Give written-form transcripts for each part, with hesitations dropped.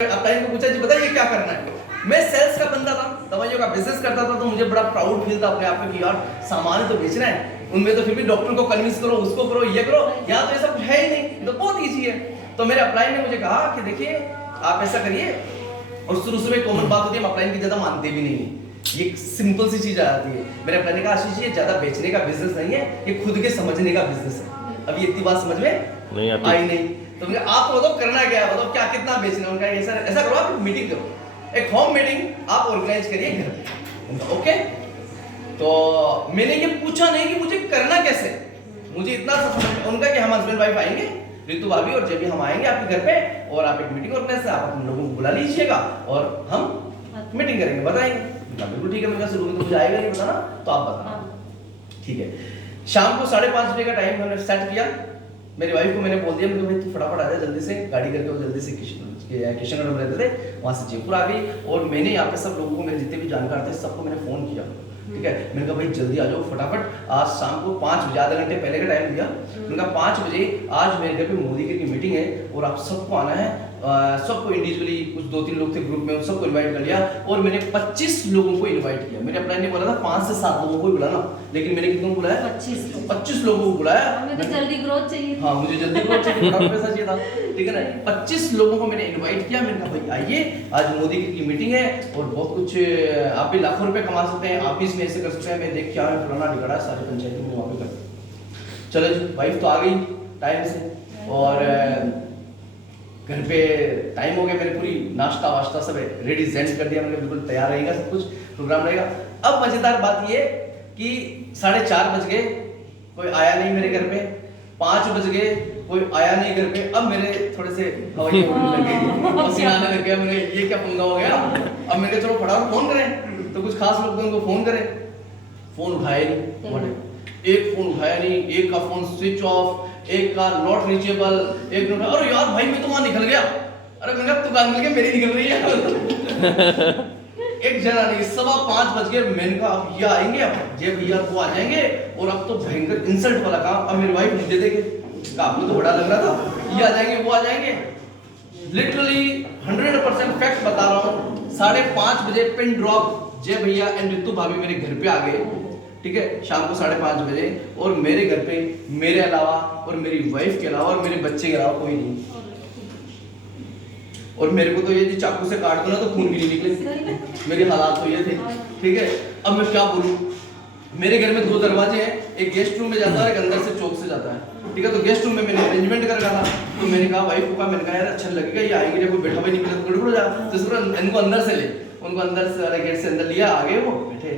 Upline को पूछा जी बताइए क्या करना है। मैं सेल्स का बंदा था, दवाइयों का बिजनेस करता था, तो मुझे बड़ा प्राउड फील था अपने आप में कि यार सामान तो बेचना है, उनमें तो फिर भी डॉक्टर को कन्विंस करो, उसको करो, ये करो, यहाँ तो ऐसा कुछ है ही नहीं, तो बहुत ईजी है। तो मेरे अपलाइन ने मुझे कहा कि देखिए आप ऐसा करिए, और शुरू में कॉमन बात होती है, हम अपलाइन की ज्यादा मानते भी नहीं है, ये सिंपल सी चीज आ जाती है। मेरे अपलाइन ने कहा आशीष ये ज्यादा बेचने का बिजनेस नहीं है, ये खुद के समझने का बिजनेस है। अभी इतनी बात समझ में नहीं आई नहीं, तो मुझे आप बताओ करना क्या है, बताओ क्या कितना बेचना है। उनका ऐसा करो, आप मीटिंग करो, एक होम मीटिंग आप ऑर्गेनाइज करिए घर पे। ओके, तो मैंने ये पूछा नहीं कि मुझे करना कैसे, मुझे इतना उनका कि हम हस्बैंड वाइफ आएंगे, रितु भाभी और जब भी हम आएंगे आपके घर पे, और आप एक मीटिंग ऑर्गेनाइज आप अपने लोगों को बुला लीजिएगा और हम मीटिंग करेंगे, बताएंगे। बिल्कुल ठीक है, मेरे शुरू में तो मुझे आएगा नहीं बताना, तो आप बताना। ठीक है, शाम को 5:30 बजे का टाइम मैंने सेट किया। मेरी वाइफ को मैंने बोल दिया, मैंने भाई तू फटाफट आ जा जल्दी से, गाड़ी करके वो जल्दी से किशनगढ़ में रहते थे, वहाँ से जयपुर आ गई। और मैंने यहाँ पे सब लोगों को, मेरे जितने भी जानकार थे सबको मैंने फोन किया, ठीक है। मैंने कहा भाई जल्दी आ जाओ फटाफट, आज शाम को 5 बजे, आधे घंटे पहले का टाइम दिया। मैंने कहा 5 बजे आज मेरे घर पे मोदी की मीटिंग है और आप सबको आना है। सबको इंडिविजुअली, कुछ 2-3 लोग थे ग्रुप में, उन सबको इनवाइट कर लिया और मैंने 25 लोगों को इनवाइट किया। मेरे अपलाइन ने बोला था 5 से 7 लोगों को बुलाना, लेकिन मैंने कितनों को बुलाया? 25 लोगों को बुलाया। हमें तो जल्दी ग्रोथ चाहिए। हाँ, मुझे जल्दी ग्रोथ चाहिए, थोड़ा पैसा चाहिए था, ठीक है ना। 25 लोगों को मैंने इनवाइट किया। मैंने कहा भाई आइए, आज मोदी की मीटिंग है और बहुत कुछ, आप भी लाखों रुपए कमा सकते हैं, आप भी इसमें ऐसे कर सकते हैं, मैं देख के आ रहा हूँ फलाना ढिकाड़ा, सारे पंचायती में वहाँ पे कर। चलो जी, वाइफ तो आ गई टाइम से, और घर पे टाइम हो गया, मैंने पूरी नाश्ता वाश्ता सब रेडी सेंड कर दिया, मैंने बिल्कुल तैयार रहेगा, सब कुछ प्रोग्राम रहेगा। अब मजेदार बात ये कि 4:30 बज गए, कोई आया नहीं मेरे घर पे। 5 बज गए, कोई आया नहीं घर पे। अब मेरे थोड़े से हवाई उड़ने लग गई, पसीना आने लग गया, मैंने ये क्या पंगा हो गया। अब मैंने चलो फटाफट फोन करें, तो कुछ खास लोग थे उनको फोन करें, फोन उठाया नहीं, एक फोन उठाया नहीं, एक का फोन स्विच ऑफ, एक का नॉट रीचेबल, एक नॉट, अरे यार भाई मैं तो वहां निकल गया, अरे मैंने कहा दुकान मिल गया, मेरी निकल रही है। एक जना नहीं, 5:15 बज गए। मैंने कहा अब ये आएंगे, अब जे भैया वो आ जाएंगे, और अब तो भयंकर इंसल्ट वाला काम। अब मेरी वाइफ मुझे देखे, आपको तो बड़ा लग रहा था, ये आ जाएंगे वो आ जाएंगे। लिटरली 100% फैक्ट बता रहा हूँ, 5:30 बजे पिन ड्रॉप जय भैया एंड रितु भाभी मेरे घर पे आ गए, ठीक है, शाम को 5:30 बजे। और मेरे घर पे मेरे अलावा और मेरी वाइफ के अलावा और मेरे बच्चे के अलावा कोई नहीं। और मेरे को तो ये चाकू से काट दो ना तो खून भी नहीं निकले, मेरे हालात तो ये थे, ठीक है। अब मैं क्या बोलूं, मेरे घर में 2 दरवाजे हैं, एक गेस्ट रूम में जाता है, एक अंदर से चौक से जाता है, ठीक है। तो गेस्ट रूम में मैंने अरेंजमेंट कर रखा था, तो मैंने कहा वाइफ को, मैंने कहा यार अच्छा लगेगा, ये आएंगे जब कोई बैठा हुआ नहीं मिला तो गड़बड़ हो जाएगा, तो इसको इनको अंदर से ले, उनको अंदर से वाले गेट से अंदर लिया, आगे वो बैठे।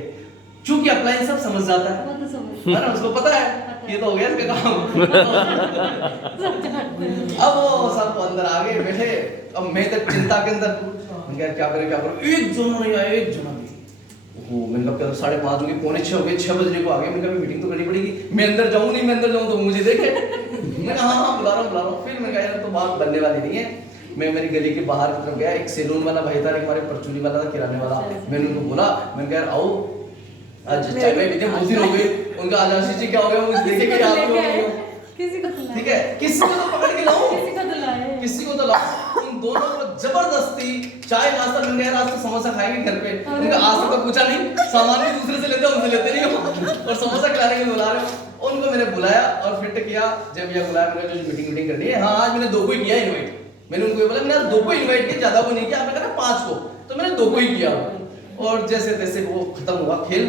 चूंकि अपलाइन सब समझ जाता है ना, उसको पता है ये तो हो गया इसका काम। अब वो सब अंदर आ गए बैठे, अब मैं तो चिंता के अंदर, क्या करें, एक जना नहीं आया, एक जना नहीं। वो मैंने कहा 5:30 हो गए, 5:45 हो गए, 6 बजने को आ गए। मैंने कहा मीटिंग तो करनी पड़ेगी, मैं अंदर जाऊँ नहीं, मैं अंदर जाऊँ तो मुझे देखे। मैंने कहा हाँ बुला रहा हूँ। फिर मैंने कहा यार तो बात बनने वाली नहीं है। मैं मेरी गली के बाहर की तरफ गया, एक सैलून वाला भाई था, एक हमारे परचूनी वाला था, किराने वाला। मैंने उनको बोला, मैंने कहा यार आओ आज चाय में पीते, बहुत दिन हो गए। उनका आज आशीष जी क्या हो गया, मुझे देखे कि आप लोग किसी को तो ठीक है, किसी को तो पकड़ के लाऊं, किसी को तो लाऊं। उन दोनों को जबरदस्ती चाय नाश्ता मिल गया, आज तो समोसा खाएंगे घर पे। उनका आज तक पूछा नहीं, सामान भी दूसरे से लेते हैं, उनसे लेते नहीं हो, और समोसा खिलाने के लिए बुला रहे हो। उनको मैंने बुलाया और फिट किया। जब भैया बुलाया, मैंने जो मीटिंग करनी है, हाँ आज मैंने 2 को ही किया इनवाइट। मैंने उनको बोला मैंने 2 को इनवाइट किया, ज्यादा को नहीं किया। आपने कहा 5 को, तो मैंने 2 को ही किया। और जैसे तैसे वो खत्म हुआ खेल।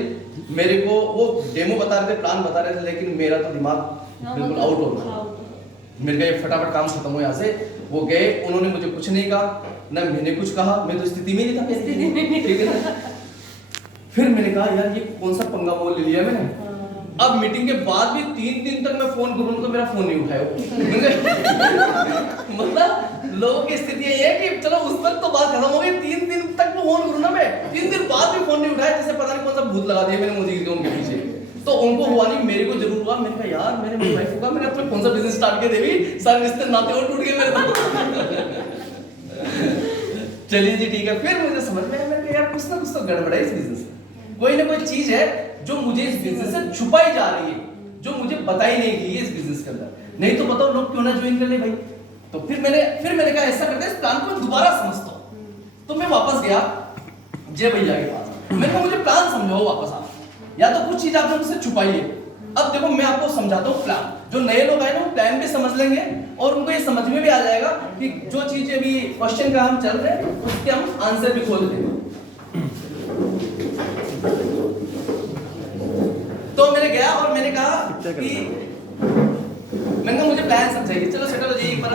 मेरे को वो डेमो बता रहे थे, प्लान बता रहे थे, लेकिन मेरा तो दिमाग बिल्कुल आउट हो गया। मेरे का ये फटाफट काम खत्म हुआ। यहाँ से वो गए, उन्होंने मुझे कुछ नहीं कहा, ना मैंने कुछ कहा, मैं तो स्थिति में नहीं था, ठीक है ना। फिर मैंने कहा यार ये कौन सा पंगा मोल ले लिया मैंने। अब मीटिंग के बाद भी 3 दिन तक मैं फोन करूँ तो मेरा फोन नहीं उठाया। मतलब लोगों की स्थिति ये है कि चलो उस वक्त तो बात खत्म हो गई, 3 दिन तक वो फोन करूँ ना मैं, 3 दिन बाद भी फोन नहीं उठाया, जैसे पता नहीं कौन सा भूत लगा दिया मैंने मोदी के उनके पीछे। तो उनको हुआ नहीं, मेरे को जरूर हुआ। मैंने कहा यार मैंने मेरी वाइफ को कहा मैंने अपना कौन सा बिजनेस स्टार्ट किया देवी, सारे रिश्ते नाते और टूट गए मेरे तो। चलिए जी ठीक है। फिर मुझे समझ में आया, मैंने कहा यार कुछ ना कुछ तो गड़बड़ है इस बिजनेस में, कोई ना कोई चीज है जो मुझे इस बिजनेस से छुपाई जा रही है, जो मुझे बताई नहीं गई है इस बिजनेस के अंदर। नहीं तो बताओ लोग क्यों ना ज्वाइन कर ले भाई। तो फिर मैंने कहा ऐसा करते हैं, इस प्लान को दोबारा समझता हूँ। गया जय भैया के पास, मैंने कहा मुझे प्लान समझाओ वापस आप, या तो कुछ चीज आपने मुझसे छुपाई है। अब देखो मैं आपको समझाता हूँ प्लान, जो नए लोग आए ना वो प्लान भी समझ लेंगे और उनको ये समझ में भी आ जाएगा कि जो चीज अभी क्वेश्चन का हम चल रहे हैं उसके हम आंसर भी खोल देंगे। तो मैंने गया और मैंने कहा कि मैंने कहा मुझे प्लान समझाइए। चलो सेटल हो जाइए एक बार।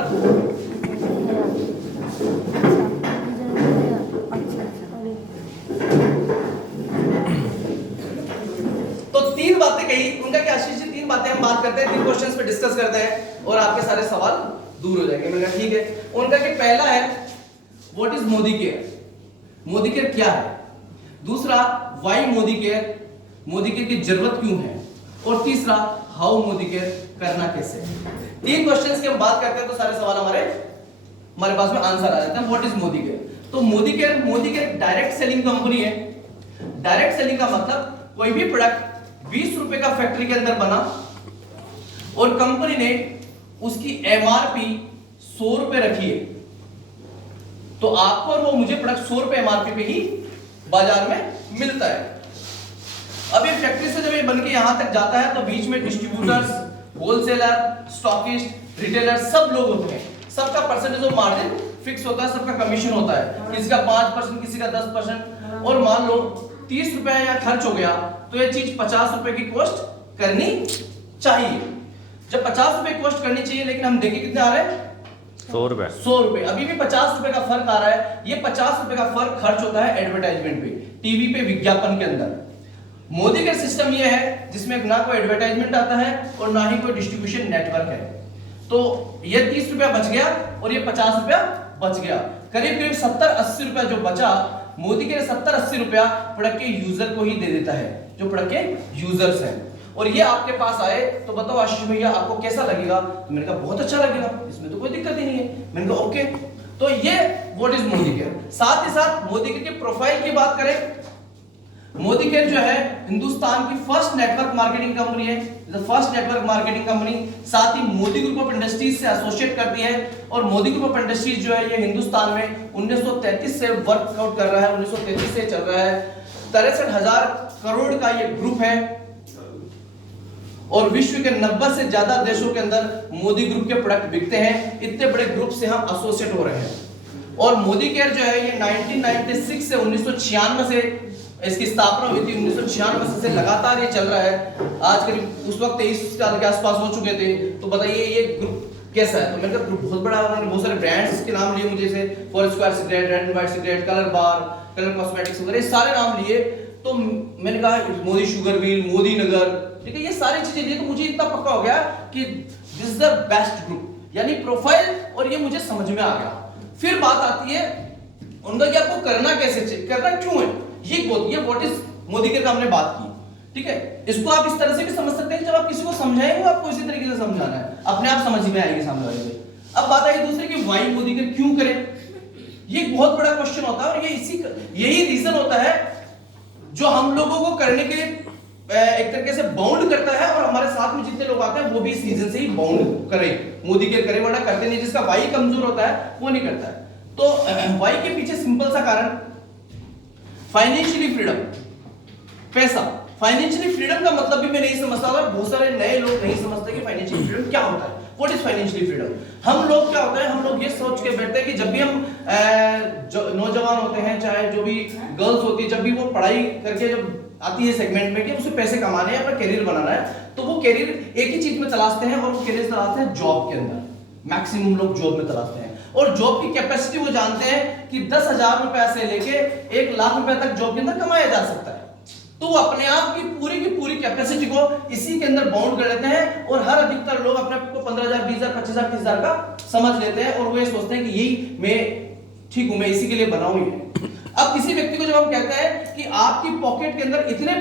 तो तीन बातें कही, उनका क्या आशीष जी, तीन बातें हम बात करते हैं, तीन क्वेश्चंस पे डिस्कस करते हैं और आपके सारे सवाल दूर हो जाएंगे। मैंने कहा ठीक है। उनका कि पहला है what is Modi care, Modi care क्या है। दूसरा why Modi care, Modi care की जरूरत क्यों है। और तीसरा हाउ मोदी केयर, करना कैसे। तीन क्वेश्चंस की हम बात करते हैं तो सारे सवाल हमारे पास में आंसर आ जाता है। व्हाट इज मोदी केयर, तो Modi care direct selling company है। डायरेक्ट सेलिंग का मतलब कोई भी प्रोडक्ट 20 रुपए का फैक्ट्री के अंदर बना और कंपनी ने उसकी एमआरपी 100 रुपए रखी है, तो आपको और वो मुझे प्रोडक्ट 100 रुपए एमआरपी पे ही बाजार में मिलता है। अब ये फैक्ट्री से जब ये बन के यहां तक जाता है तो बीच में डिस्ट्रीब्यूटर्स, होलसेलर, स्टॉकिस्ट, रिटेलर सब लोग होते हैं। सबका परसेंटेज ऑफ मार्जिन फिक्स होता है, सबका कमीशन होता है, किसी का 5%, किसी का 10%। और मान लो 30 रुपए या खर्च हो गया तो ये चीज 50 रुपए की कॉस्ट करनी चाहिए। जब 50 रुपए कॉस्ट करनी चाहिए, लेकिन हम देखिए कितने आ रहे हैं 100 रुपए। 100 रुपए, अभी भी 50 रुपए का फर्क आ रहा है। ये 50 रुपए का फर्क खर्च होता है एडवर्टाइजमेंट पे, टीवी पे, विज्ञापन के अंदर। मोदी का सिस्टम ये है जिसमें ना कोई एडवर्टाइजमेंट आता है और ना ही कोई डिस्ट्रीब्यूशन नेटवर्क है। तो ये 30 रुपया बच गया और ये 50 रुपया बच गया। करीब करीब 70-80 रुपया जो बचा, मोदी के 70-80 रुपया प्रोडक्ट के यूजर को ही दे देता है, जो प्रोडक्ट के यूजर्स हैं। और ये आपके पास आए तो बताओ आशीष भैया आपको कैसा लगेगा। तो मैंने कहा बहुत अच्छा लगेगा, इसमें तो कोई दिक्कत ही नहीं है। मैंने कहा ओके। तो ये व्हाट इज मोदी केयर। साथ ही साथ मोदी केयर की प्रोफाइल की बात करें, मोदी केयर जो है हिंदुस्तान की फर्स्ट नेटवर्क मार्केटिंग कंपनी है, फर्स्ट नेटवर्क मार्केटिंग कंपनी। साथ ही मोदी ग्रुप ऑफ इंडस्ट्रीज से एसोसिएट करती है और मोदी ग्रुप ऑफ इंडस्ट्रीज जो है ये हिंदुस्तान में 1933 से वर्कआउट कर रहा है, 1933 से चल रहा है। 63,000 करोड़ का ये ग्रुप है और विश्व के 90 से ज्यादा देशों के अंदर मोदी ग्रुप के प्रोडक्ट बिकते हैं। इतने बड़े ग्रुप से हम एसोसिएट हो रहे हैं। और मोदी केयर जो है ये 1996 से 1996 से इसकी स्थापना हुई थी। 1996 से लगातार ये चल रहा है। आज करीब उस वक्त 23 साल के आसपास हो चुके थे। तो बताइए ये ग्रुप कैसा है। तो मैंने कहा ग्रुप बहुत बड़ा है, उन्होंने बहुत सारे ब्रांड्स के नाम लिए मुझे, जैसे for square cigarette, red and white cigarette, colour bar, colour cosmetics वगैरह सारे नाम लिए। तो मैंने कहा मोदी शुगर मिल, मोदी नगर, ठीक है, ये सारी चीजें लिए। तो मुझे इतना पक्का हो गया कि this is the best group, यानी प्रोफाइल, और ये मुझे समझ में आ गया। फिर बात आती है उनका कि आपको करना कैसे चाहिए, करना क्यों है। ये व्हाट इज मोदी केयर का हमने बात की, ठीक है। इसको आप इस तरह से भी समझ सकते हैं कि जब आप किसी को समझाएंगे आपको इसी तरीके से समझाना है, अपने आप समझ में आएगी सामने वाले को। अब बात आई दूसरे की व्हाई मोदी केयर क्यों करें। ये बहुत बड़ा क्वेश्चन होता है और यही रीजन होता है जो हम लोगों को करने के लिए एक तरीके से बाउंड करता है। और हमारे साथ में जितने लोग आते हैं वो भी इस रीजन से ही बाउंड करें, मोदी केयर करें, वरना करते नहीं। जिसका व्हाई कमजोर होता है वो नहीं करता है। तो व्हाई के पीछे सिंपल सा कारण फाइनेंशियली फ्रीडम, पैसा। फाइनेंशियली फ्रीडम का मतलब भी मैं नहीं समझता था, बहुत सारे नए लोग नहीं समझते कि फाइनेंशियल फ्रीडम क्या होता है। What is financially freedom. हम लोग क्या होता है, हम लोग ये सोच के बैठते हैं कि जब भी हम नौजवान होते हैं, चाहे जो भी गर्ल्स होती है, जब भी वो पढ़ाई करके जब आती है सेगमेंट में कि उसे पैसे कमाने हैं, अपना करियर बनाना है, तो वो करियर एक ही चीज में तलाशते हैं और वो करियर तलाशते हैं जॉब के अंदर। मैक्सिमम लोग जॉब में तलाशते हैं और जॉब की कैपेसिटी वो जानते हैं कि 10,000 रुपए से लेके 1 लाख रुपए तक जॉब के अंदर कमाया जा सकता है। तो वो अपने आप की पूरी कैपेसिटी को इसी के अंदर बाउंड कर लेते हैं और हर अधिकतर लोग अपने आप को 15,000, 20,000, 25,000, 30,000 का समझ लेते हैं और वो ये सोचते हैं कि यही मैं ठीक हूं, मैं इसी के लिए बना हूं ये। अब किसी व्यक्ति को जब हम कहते हैं कि आपकी पॉकेट के अंदर इतने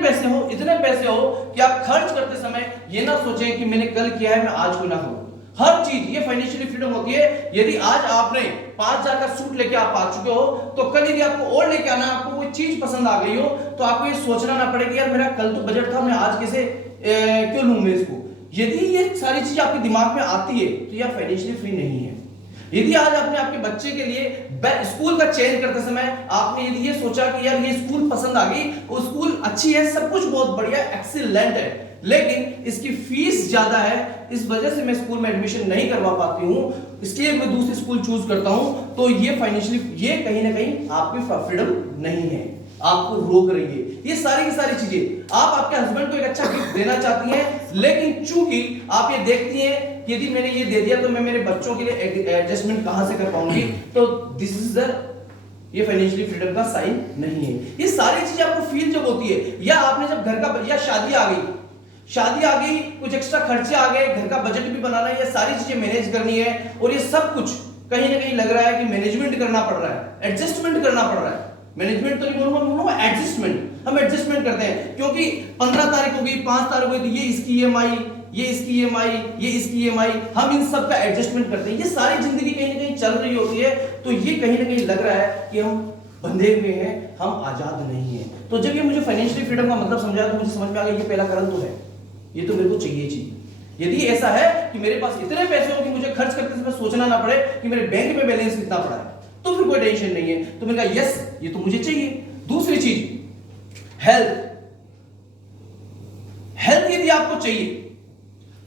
पैसे हो कि आप खर्च करते समय ये ना सोचें कि मैंने कल किया है मैं आज को ना करूं। हर चीज, ये फाइनेंशियली फ्रीडम होती है। यदि आज आपने 5,000 का सूट लेके आप आ चुके हो तो कल यदि आपको और लेके आना, आपको कोई चीज पसंद आ गई हो तो आपको ये सोचना ना पड़े कि यार मेरा कल तो बजट था, मैं आज कैसे क्यों लूं मैं इसको। यदि ये सारी चीज आपके दिमाग में आती है तो यह फाइनेंशियली फ्री नहीं है। यदि आज आपने आपके बच्चे के लिए स्कूल का चयन करते समय आपने यदि ये सोचा कि यार ये स्कूल पसंद आ गई, वो स्कूल अच्छी है, सब कुछ बहुत बढ़िया एक्सीलेंट है, लेकिन इसकी फीस ज्यादा है, इस वजह से मैं स्कूल में एडमिशन नहीं करवा पाती हूं, इसलिए मैं दूसरी स्कूल चूज करता हूं, तो ये फाइनेंशियली ये कहीं ना कहीं आपकी फ्रीडम नहीं है, आपको रोक रही है। ये सारी की सारी चीजें आप आपके हस्बैंड को एक अच्छा गिफ्ट देना चाहती हैं, लेकिन चूंकि आप ये देखती हैं कि यदि मैंने ये दे दिया तो मैं मेरे बच्चों के लिए एडजस्टमेंट कहां से कर पाऊंगी, तो दिस इज द ये फाइनेंशियली फ्रीडम का साइन नहीं है। ये सारी चीजें आपको फील जब होती है, या आपने जब घर का या शादी आ गई, कुछ एक्स्ट्रा खर्चे आ गए, घर का बजट भी बनाना है, ये सारी चीजें मैनेज करनी है, और ये सब कुछ कहीं ना कहीं लग रहा है कि मैनेजमेंट करना पड़ रहा है, एडजस्टमेंट करना पड़ रहा है। मैनेजमेंट तो नहीं बोलूंगा, एडजस्टमेंट, हम एडजस्टमेंट करते हैं, क्योंकि 15 तारीख हो गई, 5 तारीख हो गई, तो ये इसकी ईएमआई, ये इसकी ईएमआई, ये इसकी ईएमआई, हम इन सब का एडजस्टमेंट करते हैं। ये सारी जिंदगी कहीं ना कहीं चल रही होती है, तो ये कहीं ना कहीं लग रहा है कि हम बंधे हुए हैं, हम आजाद नहीं हैं। तो जब ये मुझे फाइनेंशियली फ्रीडम का मतलब समझा, तो मुझे समझ में आ गया ये पहला कदम तो है, ये तो मेरे को चाहिए। यदि ऐसा है कि मेरे पास इतने पैसे हो कि मुझे खर्च करते समय सोचना ना पड़े कि मेरे बैंक में बैलेंस कितना पड़ा है, तो फिर कोई टेंशन नहीं है, तो मैंने कहा यस ये तो मुझे चाहिए। दूसरी चीज हेल्थ यदि आपको चाहिए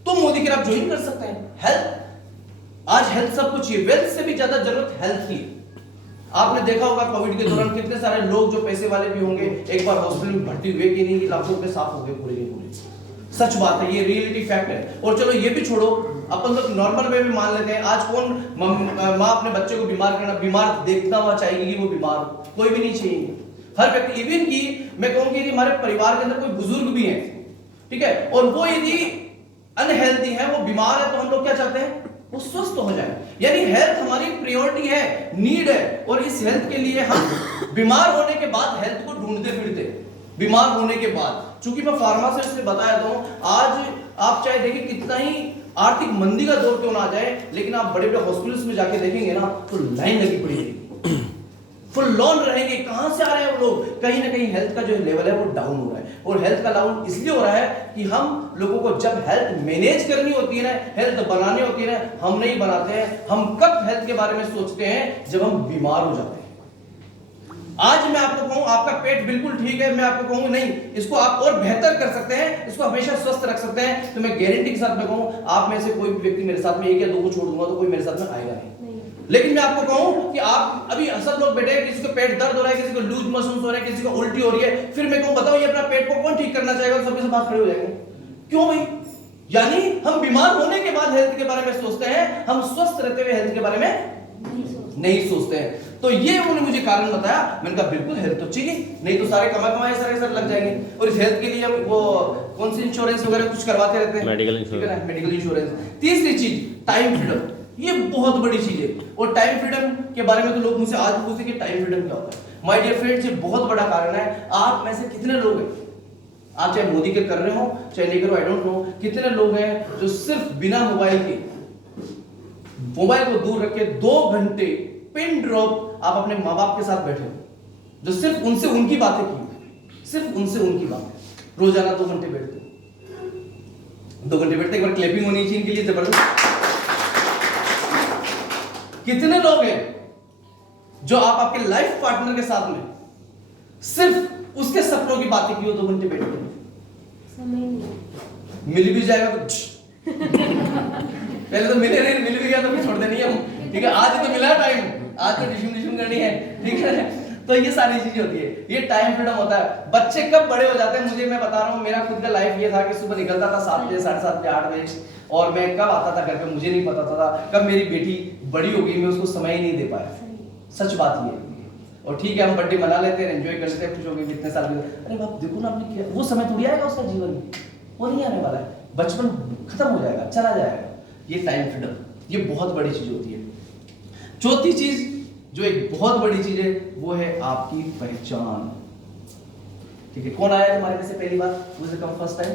तो मोदी के आप ज्वाइन कर सकते हैं। हेल्थ आज हेल्थ सब कुछ चाहिए, वेल्थ से भी ज्यादा जरूरत हेल्थ की। आपने देखा होगा कोविड के दौरान कितने सारे लोग जो पैसे वाले भी होंगे एक बार हॉस्पिटल में भर्ती हुए कि नहीं, लाखों रुपए साफ हो गए पूरे के पूरे। सच बात है, ये रियलिटी फैक्ट है। और चलो ये भी छोड़ो, अपन तो नॉर्मल वे में मान लेते हैं, आज कौन माँ अपने बच्चे को बीमार देखना हुआ चाहेगी कि वो बीमार हो? कोई भी नहीं चाहिए। हर व्यक्ति, इवन की मैं कहूंगी कि हमारे परिवार के अंदर कोई बुजुर्ग भी है, ठीक है, और वो यदि अनहेल्दी है, वो बीमार है, तो हम लोग क्या चाहते हैं? वो स्वस्थ हो जाए। यानी हेल्थ हमारी प्रायोरिटी है, नीड है, और इस हेल्थ के लिए हम बीमार होने के बाद हेल्थ को ढूंढते फिरते, बीमार होने के बाद। चूंकि मैं फार्मासिस्ट से बताया था, आज आप चाहे देखिए कितना ही आर्थिक मंदी का दौर क्यों ना आ जाए, लेकिन आप बड़े बड़े हॉस्पिटल्स में जाके देखेंगे ना, तो लाइन लगी पड़ी है, फुल लॉन रहेंगे। कहां से आ रहे हैं वो लोग? कहीं ना कहीं हेल्थ का जो लेवल है वो डाउन हो रहा है, और हेल्थ का डाउन इसलिए हो रहा है कि हम लोगों को जब हेल्थ मैनेज करनी होती है ना, हेल्थ बनानी होती है ना, हम नहीं बनाते हैं। हम कब हेल्थ के बारे में सोचते हैं? जब हम बीमार हो जाते हैं। आज मैं आपको कहूं आपका पेट बिल्कुल ठीक है, मैं आपको कहूंगा नहीं, इसको आप और बेहतर कर सकते हैं, इसको हमेशा स्वस्थ रख सकते हैं, तो मैं गारंटी के साथ मैं कहूं आप में से कोई भी व्यक्ति मेरे साथ में एक या दो को छोड़ दूंगा तो कोई मेरे साथ में आएगा नहीं। लेकिन मैं आपको कहूं कि आप अभी सब लोग बैठे हैं, किसी को पेट दर्द हो रहा है, किसी को लूज मोशन हो रहा है, किसी को उल्टी हो रही है, फिर मैं कहूं बताओ ये अपना पेट को कौन ठीक करना चाहेगा? सबके सब बात खड़े हो जाएंगे। क्यों भाई? यानी हम बीमार होने के बाद हेल्थ के बारे में सोचते हैं, हम स्वस्थ रहते हुए हेल्थ के बारे में नहीं सोचते हैं। तो ये उन्होंने मुझे कारण बताया, मैंने कहा बिल्कुल हेल्थ तो चाहिए, नहीं तो सारे कमाए सारे सर लग जाएंगे, और इस हेल्थ के लिए हम वो कौन सी इंश्योरेंस वगैरह कुछ करवाते रहते हैं, मेडिकल इंश्योरेंस। तीसरी चीज टाइम फ्रीडम, ये बहुत बड़ी चीज है। और टाइम फ्रीडम के बारे में तो लोग मुझसे आज पूछते कि टाइम फ्रीडम क्या होता है। माय डियर फ्रेंड्स, ये बहुत बड़ा कारण है। आप में से कितने लोग हैं, आप चाहे मोदी के कर रहे हो चाहे नहीं करो, आई डोंट नो, कितने लोग हैं जो सिर्फ बिना मोबाइल के, मोबाइल को दूर रख के 2 घंटे पिन ड्रॉप आप अपने माँ बाप के साथ बैठे हो, जो सिर्फ उनसे उनकी बातें की, सिर्फ उनसे उनकी बातें, रोजाना 2 घंटे बैठते, 2 घंटे बैठते, एक बार क्लैपिंग होनी चाहिए इनके लिए जबरदस्त। कितने लोग हैं जो आप आपके लाइफ पार्टनर के साथ में सिर्फ उसके सपनों की बातें की हो, 2 घंटे बैठ के? मिल भी जाएगा तो पहले तो मिले नहीं, मिल भी गया तो फिर छोड़ देनी है हम, ठीक है, आज तो मिला टाइम, आज तो डिशुम करनी है, ठीक है। तो ये सारी चीजें होती है, ये टाइम फ्रीडम होता है। बच्चे कब बड़े हो जाते हैं, मुझे, मैं बता रहा हूँ, मेरा खुद का लाइफ ये था कि सुबह निकलता था 7 बजे, 7:30 बजे, 8 बजे, और मैं कब आता था घर पे मुझे नहीं पता था। कब मेरी बेटी बड़ी हो गई, मैं उसको समय ही नहीं दे पाया। सच बात ये है। और ठीक है, हम बर्थडे मना लेते हैं, एंजॉय करते हैं, खुश हो गए कितने साल के, अरे बाप देखो ना आपने किया, वो समय थोड़ी आएगा उसका जीवन में, वो नहीं आने वाला है, बचपन खत्म हो जाएगा, चला जाएगा। ये टाइम फ्रीडम, ये बहुत बड़ी चीज होती है। चौथी चीज जो एक बहुत बड़ी चीज है, वो है आपकी पहचान। ठीक है, कौन आया हमारे में से पहली बार, मुझे कम फर्स्ट टाइम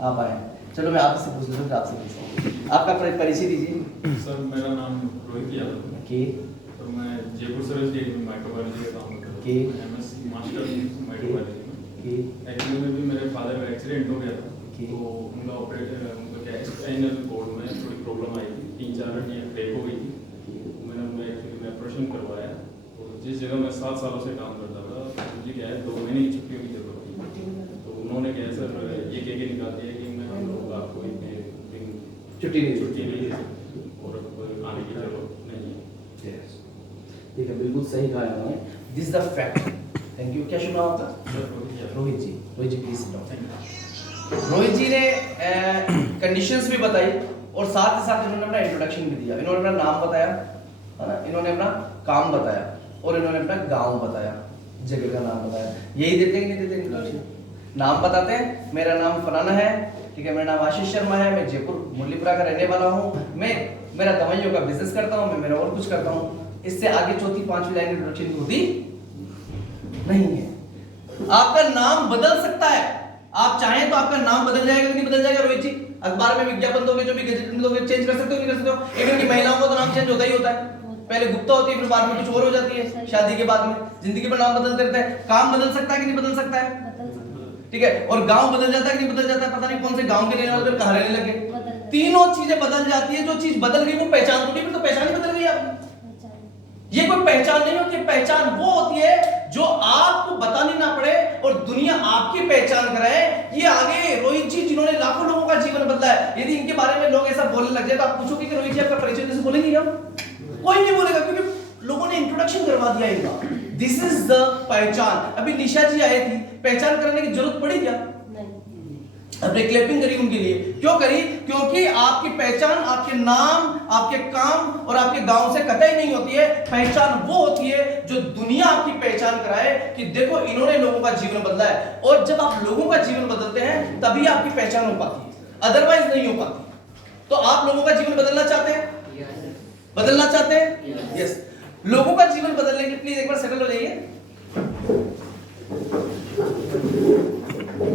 आप आए? चलो मैं आपसे पूछ लेता हूँ, आपसे पूछता हूँ, आपका परिचय दीजिए। सर मेरा नाम रोहित यादव है। ओके। तो मैं जयपुर सर्विस डेट में माइक्रोबायोलॉजी का काम करता हूँ, एमएससी मास्टर माइक्रोबायोलॉजी में। एक्चुअली में भी मेरे फादर का एक्सीडेंट हो गया था, तो उनका ऑपरेटर, उनका क्या स्पाइनल कोड में थोड़ी प्रॉब्लम आई थी, 3-4 हड्डियाँ ब्रेक हो गई थी। मैंने उनमें एक्चुअली मैं ऑपरेशन करवाया। तो जिस जगह मैं 7 सालों से काम करता था, मुझे क्या है 2 महीने की छुट्टियों की जरूरत थी। तो उन्होंने क्या है सर ये कह के निकाल दिया कि मैं हम लोग आपको इतने दिन छुट्टी नहीं दे सकते और अब आने की जरूरत नहीं है। ठीक है, बिल्कुल सही कहा इन्होंने। This the fact. Thank you. क्या शुभ नाम आपका? रोहित जी। रोहित जी प्लीज सिट डाउन। रोहित जी ने कंडीशंस भी बताई और साथ ही साथ इन्होंने अपना इंट्रोडक्शन भी दिया। इन्होंने अपना नाम बताया, है ना, इन्होंने अपना काम बताया और इन्होंने अपना गांव बताया, जगह का नाम बताया। यही देते कि नहीं देते इंट्रोडक्शन? नाम बताते हैं, मेरा नाम फलाना है, ठीक है, मेरा नाम आशीष शर्मा है, मैं जयपुर मुरलीपुरा का रहने वाला हूँ, मैं मेरा दवाइयों का बिजनेस करता हूँ, मैं मेरा और कुछ करता हूँ। इससे आगे चौथी पांचवी लाइन इंट्रोडक्शन होती नहीं है। आपका नाम बदल सकता है, आप चाहें तो आपका नाम बदल जाएगा कि नहीं बदल जाएगा रोहित जी? अखबार में विज्ञापन दोगे, जो भी गजट में दोगे, चेंज कर सकते हो नहीं कर सकते हो? इवन की महिलाओं का तो नाम चेंज होता ही होता है। पहले गुप्ता होती है, फिर बाद में कुछ और हो जाती है, शादी के बाद में जिंदगी में नाम बदलते रहते हैं। काम बदल सकता है कि नहीं बदल सकता है? ठीक है, और गांव बदल जाता है कि नहीं बदल जाता है? पता नहीं कौन से गांव के रहने वाले कहां रहने लगे। तीनों चीजें बदल जाती है। जो चीज बदल गई वो पहचान थोड़ी, फिर तो पहचान ही बदल गई आपकी। ये कोई पहचान नहीं होती। पहचान वो होती है जो आपको बतानी ना पड़े और दुनिया आपकी पहचान कराए। ये आगे रोहित जी जिन्होंने लाखों लोगों का जीवन बदला है, यदि इनके बारे में लोग ऐसा बोलने लग जाए तो आप पूछोगे कि रोहित जी आपका परिचय कैसे बोलेंगे क्या? कोई नहीं बोलेगा, क्योंकि लोगों ने इंट्रोडक्शन करवा दिया इनका। दिस इज द पहचान। अभी निशा जी आई थी, पहचान करने की जरूरत पड़ी क्या? आपने क्लैपिंग करी उनके लिए, क्यों करी? क्योंकि आपकी पहचान आपके नाम, आपके काम और आपके गांव से कतई नहीं होती है। पहचान वो होती है जो दुनिया आपकी पहचान कराए कि देखो इन्होंने लोगों का जीवन बदला है। और जब आप लोगों का जीवन बदलते हैं तभी आपकी पहचान हो पाती है, अदरवाइज नहीं हो पाती। तो आप लोगों का जीवन बदलना चाहते हैं? बदलना चाहते हैं? यस। लोगों का जीवन बदलने के लिए प्लीज एक बार सेटल हो जाइए।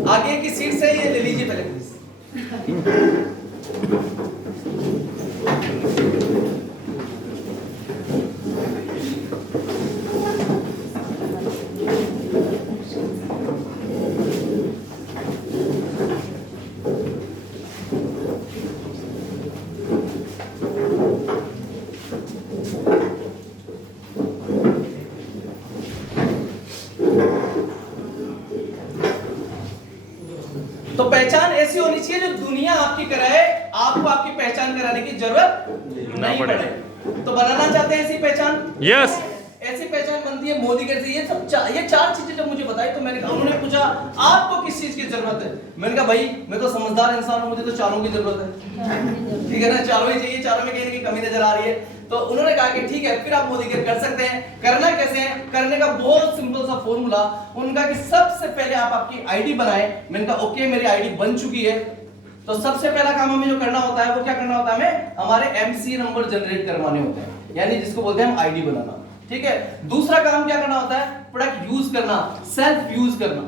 आगे की सीट से ये ले लीजिए पहले प्लीज। तो पहचान ऐसी होनी चाहिए जो दुनिया आपकी कराए, आपको आपकी पहचान कराने की जरूरत नहीं पड़े। तो बनाना चाहते हैं ऐसी पहचान? यस। ऐसी पहचान बनती है मोदी कैसे? ये सब ये 4 चीजें जब मुझे बताई तो मैंने कहा, उन्होंने पूछा आपको किस चीज की जरूरत है? मैंने कहा भाई मैं तो समझदार इंसान हूं, मुझे तो चारों की जरूरत है। ठीक है ना, चारों ही चाहिए, चारों में कहीं ना कहीं कमी नजर आ रही है। तो उन्होंने कहा कि ठीक है, फिर आप मोदी केयर कर सकते हैं। करना कैसे है? करने का बहुत सिंपल सा फॉर्मूला उनका कि सबसे पहले आप आपकी आईडी बनाएं। मैंने कहा ओके, मेरी आईडी बन चुकी है। तो सबसे पहला काम हमें जो करना होता है वो क्या करना होता है? हमें हमारे एमसी नंबर जनरेट करवाने होते हैं, यानी जिसको बोलते हैं हम आईडी बनाना। ठीक है, दूसरा काम क्या करना होता है? प्रोडक्ट यूज करना, सेल्फ यूज करना।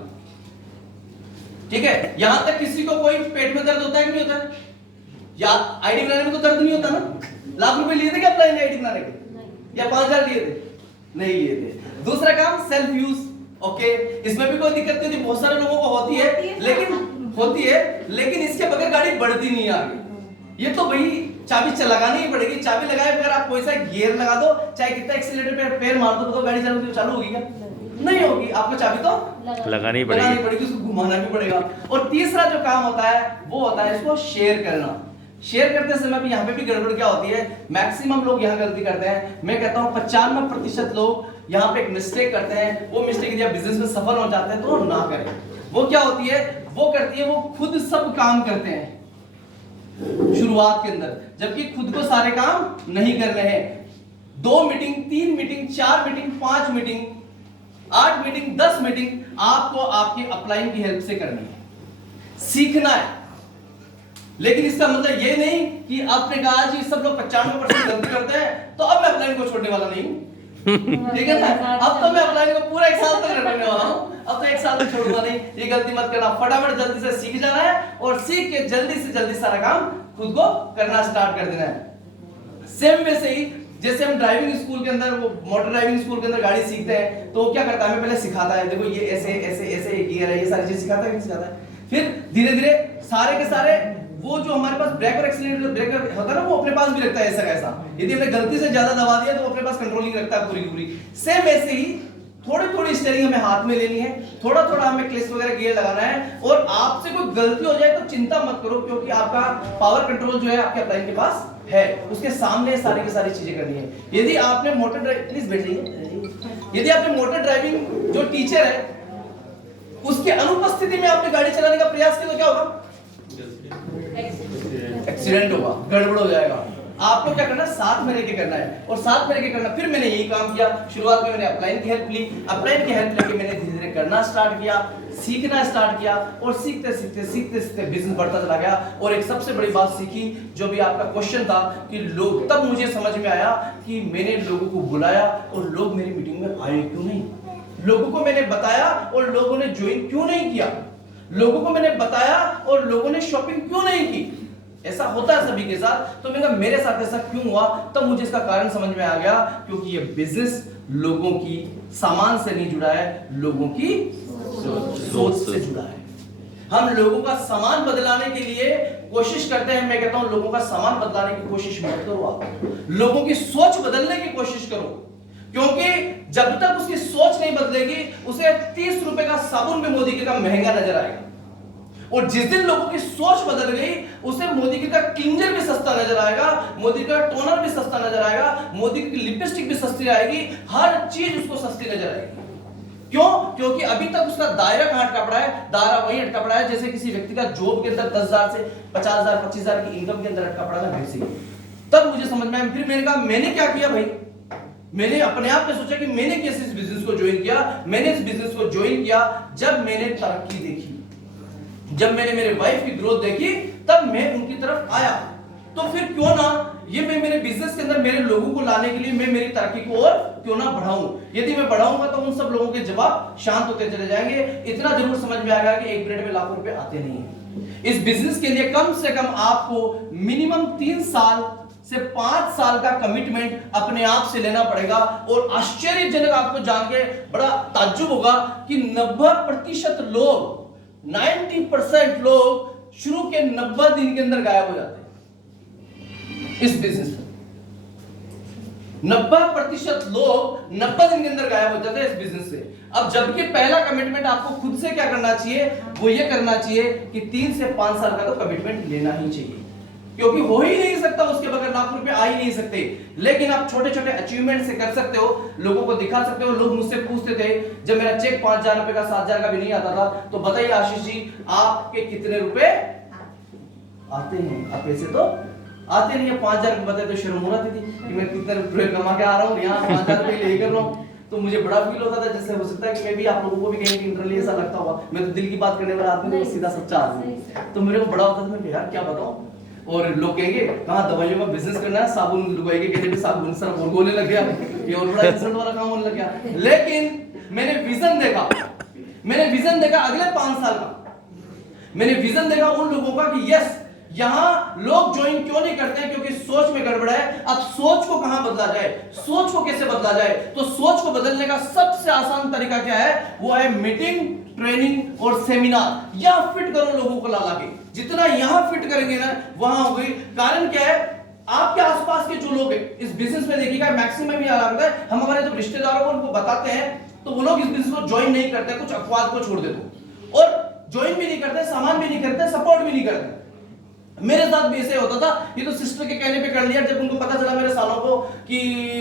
ठीक है, यहां तक किसी को कोई पेट में दर्द होता है कि नहीं होता है? या आईडी बनाने में तो दर्द नहीं होता ना? लाख रुपए लिए थे क्या अपना आईडी बनाने के? या 5000 लिए थे? नहीं लिए थे। दूसरा काम सेल्फ यूज। ओके, इसमें भी कोई दिक्कत नहीं थी, बहुत सारे लोगों को होती है, लेकिन इसके बगैर गाड़ी बढ़ती नहीं आगे। ये तो भाई चाबी लगानी ही पड़ेगी। चाबी लगाए बगैर आप कोई सा गियर लगा दो, चाहे कितना एक्सीलरेटर पे पैर मार दो, तो गाड़ी चालू होगी क्या? नहीं होगी। आपको चाबी तो लगानी पड़ेगी, उसको घुमाना भी पड़ेगा। और तीसरा जो काम होता है वो होता है इसको शेयर करना। शेयर करते समय भी यहाँ पे भी गड़बड़ क्या होती है? मैक्सिमम लोग यहाँ गलती करते हैं। मैं कहता हूँ 95% लोग यहाँ पे एक मिस्टेक करते हैं। वो मिस्टेक यदि आप बिजनेस में सफल हो जाते हैं तो ना करें। वो क्या होती है? वो करती है, वो खुद सब काम करते हैं शुरुआत के अंदर, जबकि खुद को सारे काम नहीं करने हैं। 2 meeting, 3 meeting, 4 meeting, 5 meeting, 8 meeting, 10 meeting आपको आपके अपलाइन की हेल्प से करनी है, सीखना है। लेकिन इसका मतलब ये नहीं कि आपने कहा जी सब लोग 95% गलती करते हैं तो अब मैं अपलाइन को छोड़ने वाला नहीं हूं। ठीक है ना? अब तो मैं अपलाइन को पूरा 1 साल तक रखने वाला हूं, अब तो 1 साल तक छोड़ूंगा नहीं। ये गलती मत करना, फटाफट जल्दी से सीख जाना है और सीख के जल्दी से जल्दी सारा काम खुद को करना स्टार्ट कर देना है। सेम वैसे ही जैसे हम ड्राइविंग स्कूल के अंदर, वो मोटर ड्राइविंग स्कूल के अंदर गाड़ी सीखते हैं तो क्या करता है? हमें पहले सिखाता है, देखो ये ऐसे ऐसे ऐसे गियर है, ये सारी चीज सिखाता है, फिर धीरे धीरे सारे के सारे वो जो हमारे पास ब्रेकर एक्सीलरेटर ब्रेकर होता है ना, वो अपने पास भी रखता है ऐसा कैसा। यदि हमने गलती से ज्यादा दबा दिया तो वो अपने पास कंट्रोलिंग रखता है पूरी की पूरी। सेम ऐसे ही थोड़ी थोड़ी स्टीयरिंग हमें हाथ में लेनी है, थोड़ा थोड़ा हमें क्लच वगैरह गियर लगाना है। और आपसे कोई गलती हो जाए तो चिंता मत करो, क्योंकि आपका पावर कंट्रोल जो है आपके अपलाइन के पास है, उसके सामने सारी की सारी चीजें करनी है। यदि आपने मोटर ड्राइव, प्लीज बैठ जाइए। यदि आपने मोटर ड्राइविंग जो टीचर है उसके अनुपस्थिति में आपने गाड़ी चलाने का प्रयास किया तो क्या होगा? एक्सीडेंट होगा, गड़बड़ हो जाएगा। आपको क्या करना है? साथ में लेके करना है, और साथ में लेके करना। फिर मैंने यही काम किया, शुरुआत में मैंने अपलाइन की हेल्प ली, अपलाइन की हेल्प लेके मैंने धीरे धीरे करना स्टार्ट किया, सीखना स्टार्ट किया, और सीखते सीखते बिजनेस बढ़ता चला गया। और एक सबसे बड़ी बात सीखी, जो भी आपका क्वेश्चन था कि लोग, तब मुझे समझ में आया कि मैंने लोगों को बुलाया और लोग मेरी मीटिंग में आए क्यों नहीं, लोगों को मैंने बताया और लोगों ने ज्वाइन क्यों नहीं किया, लोगों को मैंने बताया और लोगों ने शॉपिंग क्यों नहीं की। ऐसा होता है सभी के साथ, तो मैंने कहा मेरे साथ ऐसा क्यों हुआ? तब मुझे इसका कारण समझ में आ गया, क्योंकि ये बिजनेस लोगों की सामान से नहीं जुड़ा है, लोगों की सोच से जुड़ा है। हम लोगों का सामान बदलाने के लिए कोशिश करते हैं। मैं कहता हूं लोगों का सामान बदलाने की कोशिश मत करो, आप लोगों की सोच बदलने की कोशिश करो, क्योंकि जब तक उसकी सोच नहीं बदलेगी उसे 30 रुपए का साबुन भी मोदी के का महंगा नजर आएगा। और जिस दिन लोगों की सोच बदल गई उसे मोदी का क्लींजर भी सस्ता नजर आएगा, मोदी का टोनर भी सस्ता नजर आएगा, मोदी की लिपस्टिक भी सस्ती आएगी, हर चीज उसको सस्ती नजर आएगी। क्यों? क्योंकि अभी तक उसका दायरा कहां अटका पड़ा है? दायरा वही अटका पड़ा है जैसे किसी व्यक्ति का जॉब के अंदर 10,000 से 50,000 25,000 की इनकम के अंदर अटका पड़ा है वैसे ही। तब मुझे समझ में आया, फिर मैंने कहा मैंने क्या किया भाई, मैंने अपने आप में सोचा कि मैंने कैसे इस बिजनेस को ज्वाइन किया। मैंने इस बिजनेस को ज्वाइन किया जब मैंने तरक्की देखी, जब मैंने मेरे वाइफ की ग्रोथ देखी, तब मैं उनकी तरफ आया। तो फिर क्यों ना ये मैं मेरे बिजनेस के अंदर मेरे लोगों को लाने के लिए मैं मेरी तरक्की को और क्यों ना बढ़ाऊं। यदि मैं बढ़ाऊंगा तो उन सब लोगों के जवाब शांत होते चले जाएंगे। इतना जरूर समझ में आएगा कि एक मिनट में लाखों रुपए आते नहीं है। इस बिजनेस के लिए कम से कम आपको मिनिमम 3 साल से 5 साल का कमिटमेंट अपने आप से लेना पड़ेगा। और आश्चर्यजनक आपको जान के बड़ा ताज्जुब होगा कि 90% लोग 90% लोग शुरू के 90 दिन के अंदर गायब हो जाते हैं इस बिजनेस में। 90% लोग 90 दिन के अंदर गायब हो जाते हैं इस बिजनेस से। अब जबकि पहला कमिटमेंट आपको खुद से क्या करना चाहिए, वो ये करना चाहिए कि 3 से 5 साल का तो कमिटमेंट लेना ही चाहिए, क्योंकि हो ही नहीं सकता उसके बगैर लाख रुपए आ ही नहीं सकते। लेकिन आप छोटे छोटे अचीवमेंट से कर सकते हो, लोगों को दिखा सकते हो। लोग मुझसे पूछते थे जब मेरा चेक 5,000 रुपए का 7,000 का भी नहीं आता था, तो बताइए आशीष जी आपके कितने रुपए आते हैं? आप पैसे तो आते नहीं है। 5,000 रुपए बताए तो शर्म हो रही थी कि मैं कितने रुपए कमा के आ रहा हूँ, यहाँ 5,000 रुपए ले कर रहा हूँ। तो मुझे बड़ा फील होता था, जैसे हो सकता है कि मैं भी आप लोगों को भी कहीं इंटरनली ऐसा लगता होगा। मैं तो दिल की बात करने वाला आदमी, सीधा सच्चा आदमी। तो मेरे को बड़ा होता था, मैं यार क्या बताऊं। और लोग कहेंगे कहाँ दवाइयों का बिजनेस करना है, साबुन लुगाएंगे, कहते साबुन सर और बोलने लग गया, ये और बड़ा रिजल्ट वाला काम होने लग गया। लेकिन मैंने विजन देखा, अगले 5 साल का मैंने विजन देखा उन लोगों का कि यस यहां लोग ज्वाइन क्यों नहीं करते हैं, क्योंकि सोच में गड़बड़ है। अब सोच को कहां बदला जाए, सोच को कैसे बदला जाए? तो सोच को बदलने का सबसे आसान तरीका क्या है? वो है मीटिंग, ट्रेनिंग और सेमिनार। यहां फिट करो लोगों को ला के, जितना यहां फिट करेंगे ना वहां होगी। कारण क्या है? आपके आसपास के जो लोग हैं इस बिजनेस में, देखिएगा मैक्सिमम ये लगता है हम हमारे जब रिश्तेदारों को उनको बताते हैं तो वो लोग इस बिजनेस को ज्वाइन नहीं करते, कुछ अपवाद को छोड़ देते, और ज्वाइन भी नहीं करते, सामान भी नहीं करते, सपोर्ट भी नहीं करते। मेरे साथ भी ऐसे होता था। ये तो सिस्टर के कहने पे कर लिया, जब उनको पता चला मेरे सालों को कि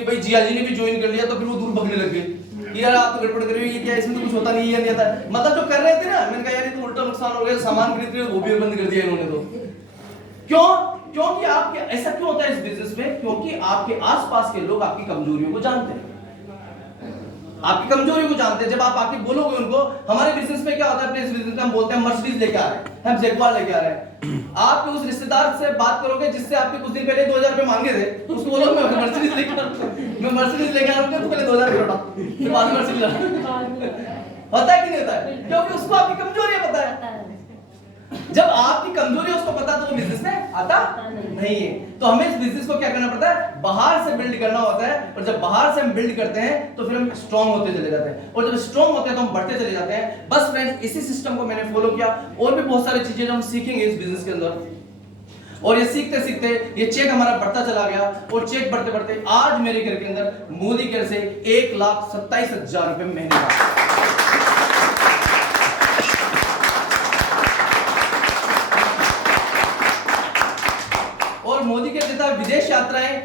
भाई जिया जी ने भी ज्वाइन कर लिया, तो फिर वो दूर भगने लग गए। यार आप तो गड़बड़ कर रहे हो, ये क्या, इसमें तो कुछ होता नहीं है, नहीं आता। मतलब जो कर रहे थे ना, मैंने कहा यार ये तो उल्टा नुकसान हो गया, सामान खरीद रहे वो भी बंद कर दिया इन्होंने। तो क्यों? क्योंकि आपके ऐसा क्यों होता है इस बिजनेस में? क्योंकि आपके आसपास के लोग आपकी कमजोरियों को जानते हैं, आपकी कमजोरी को जानते हैं। जब आप आके बोलोगे उनको, हमारे बिजनेस में क्या होता है, इस बिजनेस में हम बोलते हैं मर्सिडीज लेके आ रहे हैं, हम जगुआर लेके आ रहे हैं। आप उस रिश्तेदार से बात करोगे जिससे आपके कुछ दिन पहले 2,000 रुपए मांगे थे, उसको बोलोगे मैं मर्सिडीज लेके आ रहा हूं, मैं मर्सिडीज लेके आ रहा हूं, तो पहले 2,000 रुपए उठा, फिर बाद में मर्सिडीज होता है कि नहीं होता है? क्योंकि उसको आपकी कमजोरियां पता है। जब आपकी कमजोरी उसको पता तो वो बिजनेस में आता नहीं है। तो हमें इस बिजनेस को क्या करना पड़ता है? बाहर से बिल्ड करना होता है। और जब बाहर से हम बिल्ड करते हैं तो फिर हम स्ट्रांग होते चले जाते हैं, और जब स्ट्रांग होते हैं तो हम बढ़ते चले जाते हैं। बस फ्रेंड्स, इसी सिस्टम को मैंने फॉलो किया। और भी बहुत सारी चीजें जो हम सीखेंगे इस बिजनेस के अंदर, और ये सीखते सीखते ये चेक हमारा बढ़ता चला गया, और चेक बढ़ते बढ़ते आज मेरे घर के अंदर मोदी केयर से 1,27,000 रुपए महीने का। और मोदी केयर देता है विदेश यात्राएं,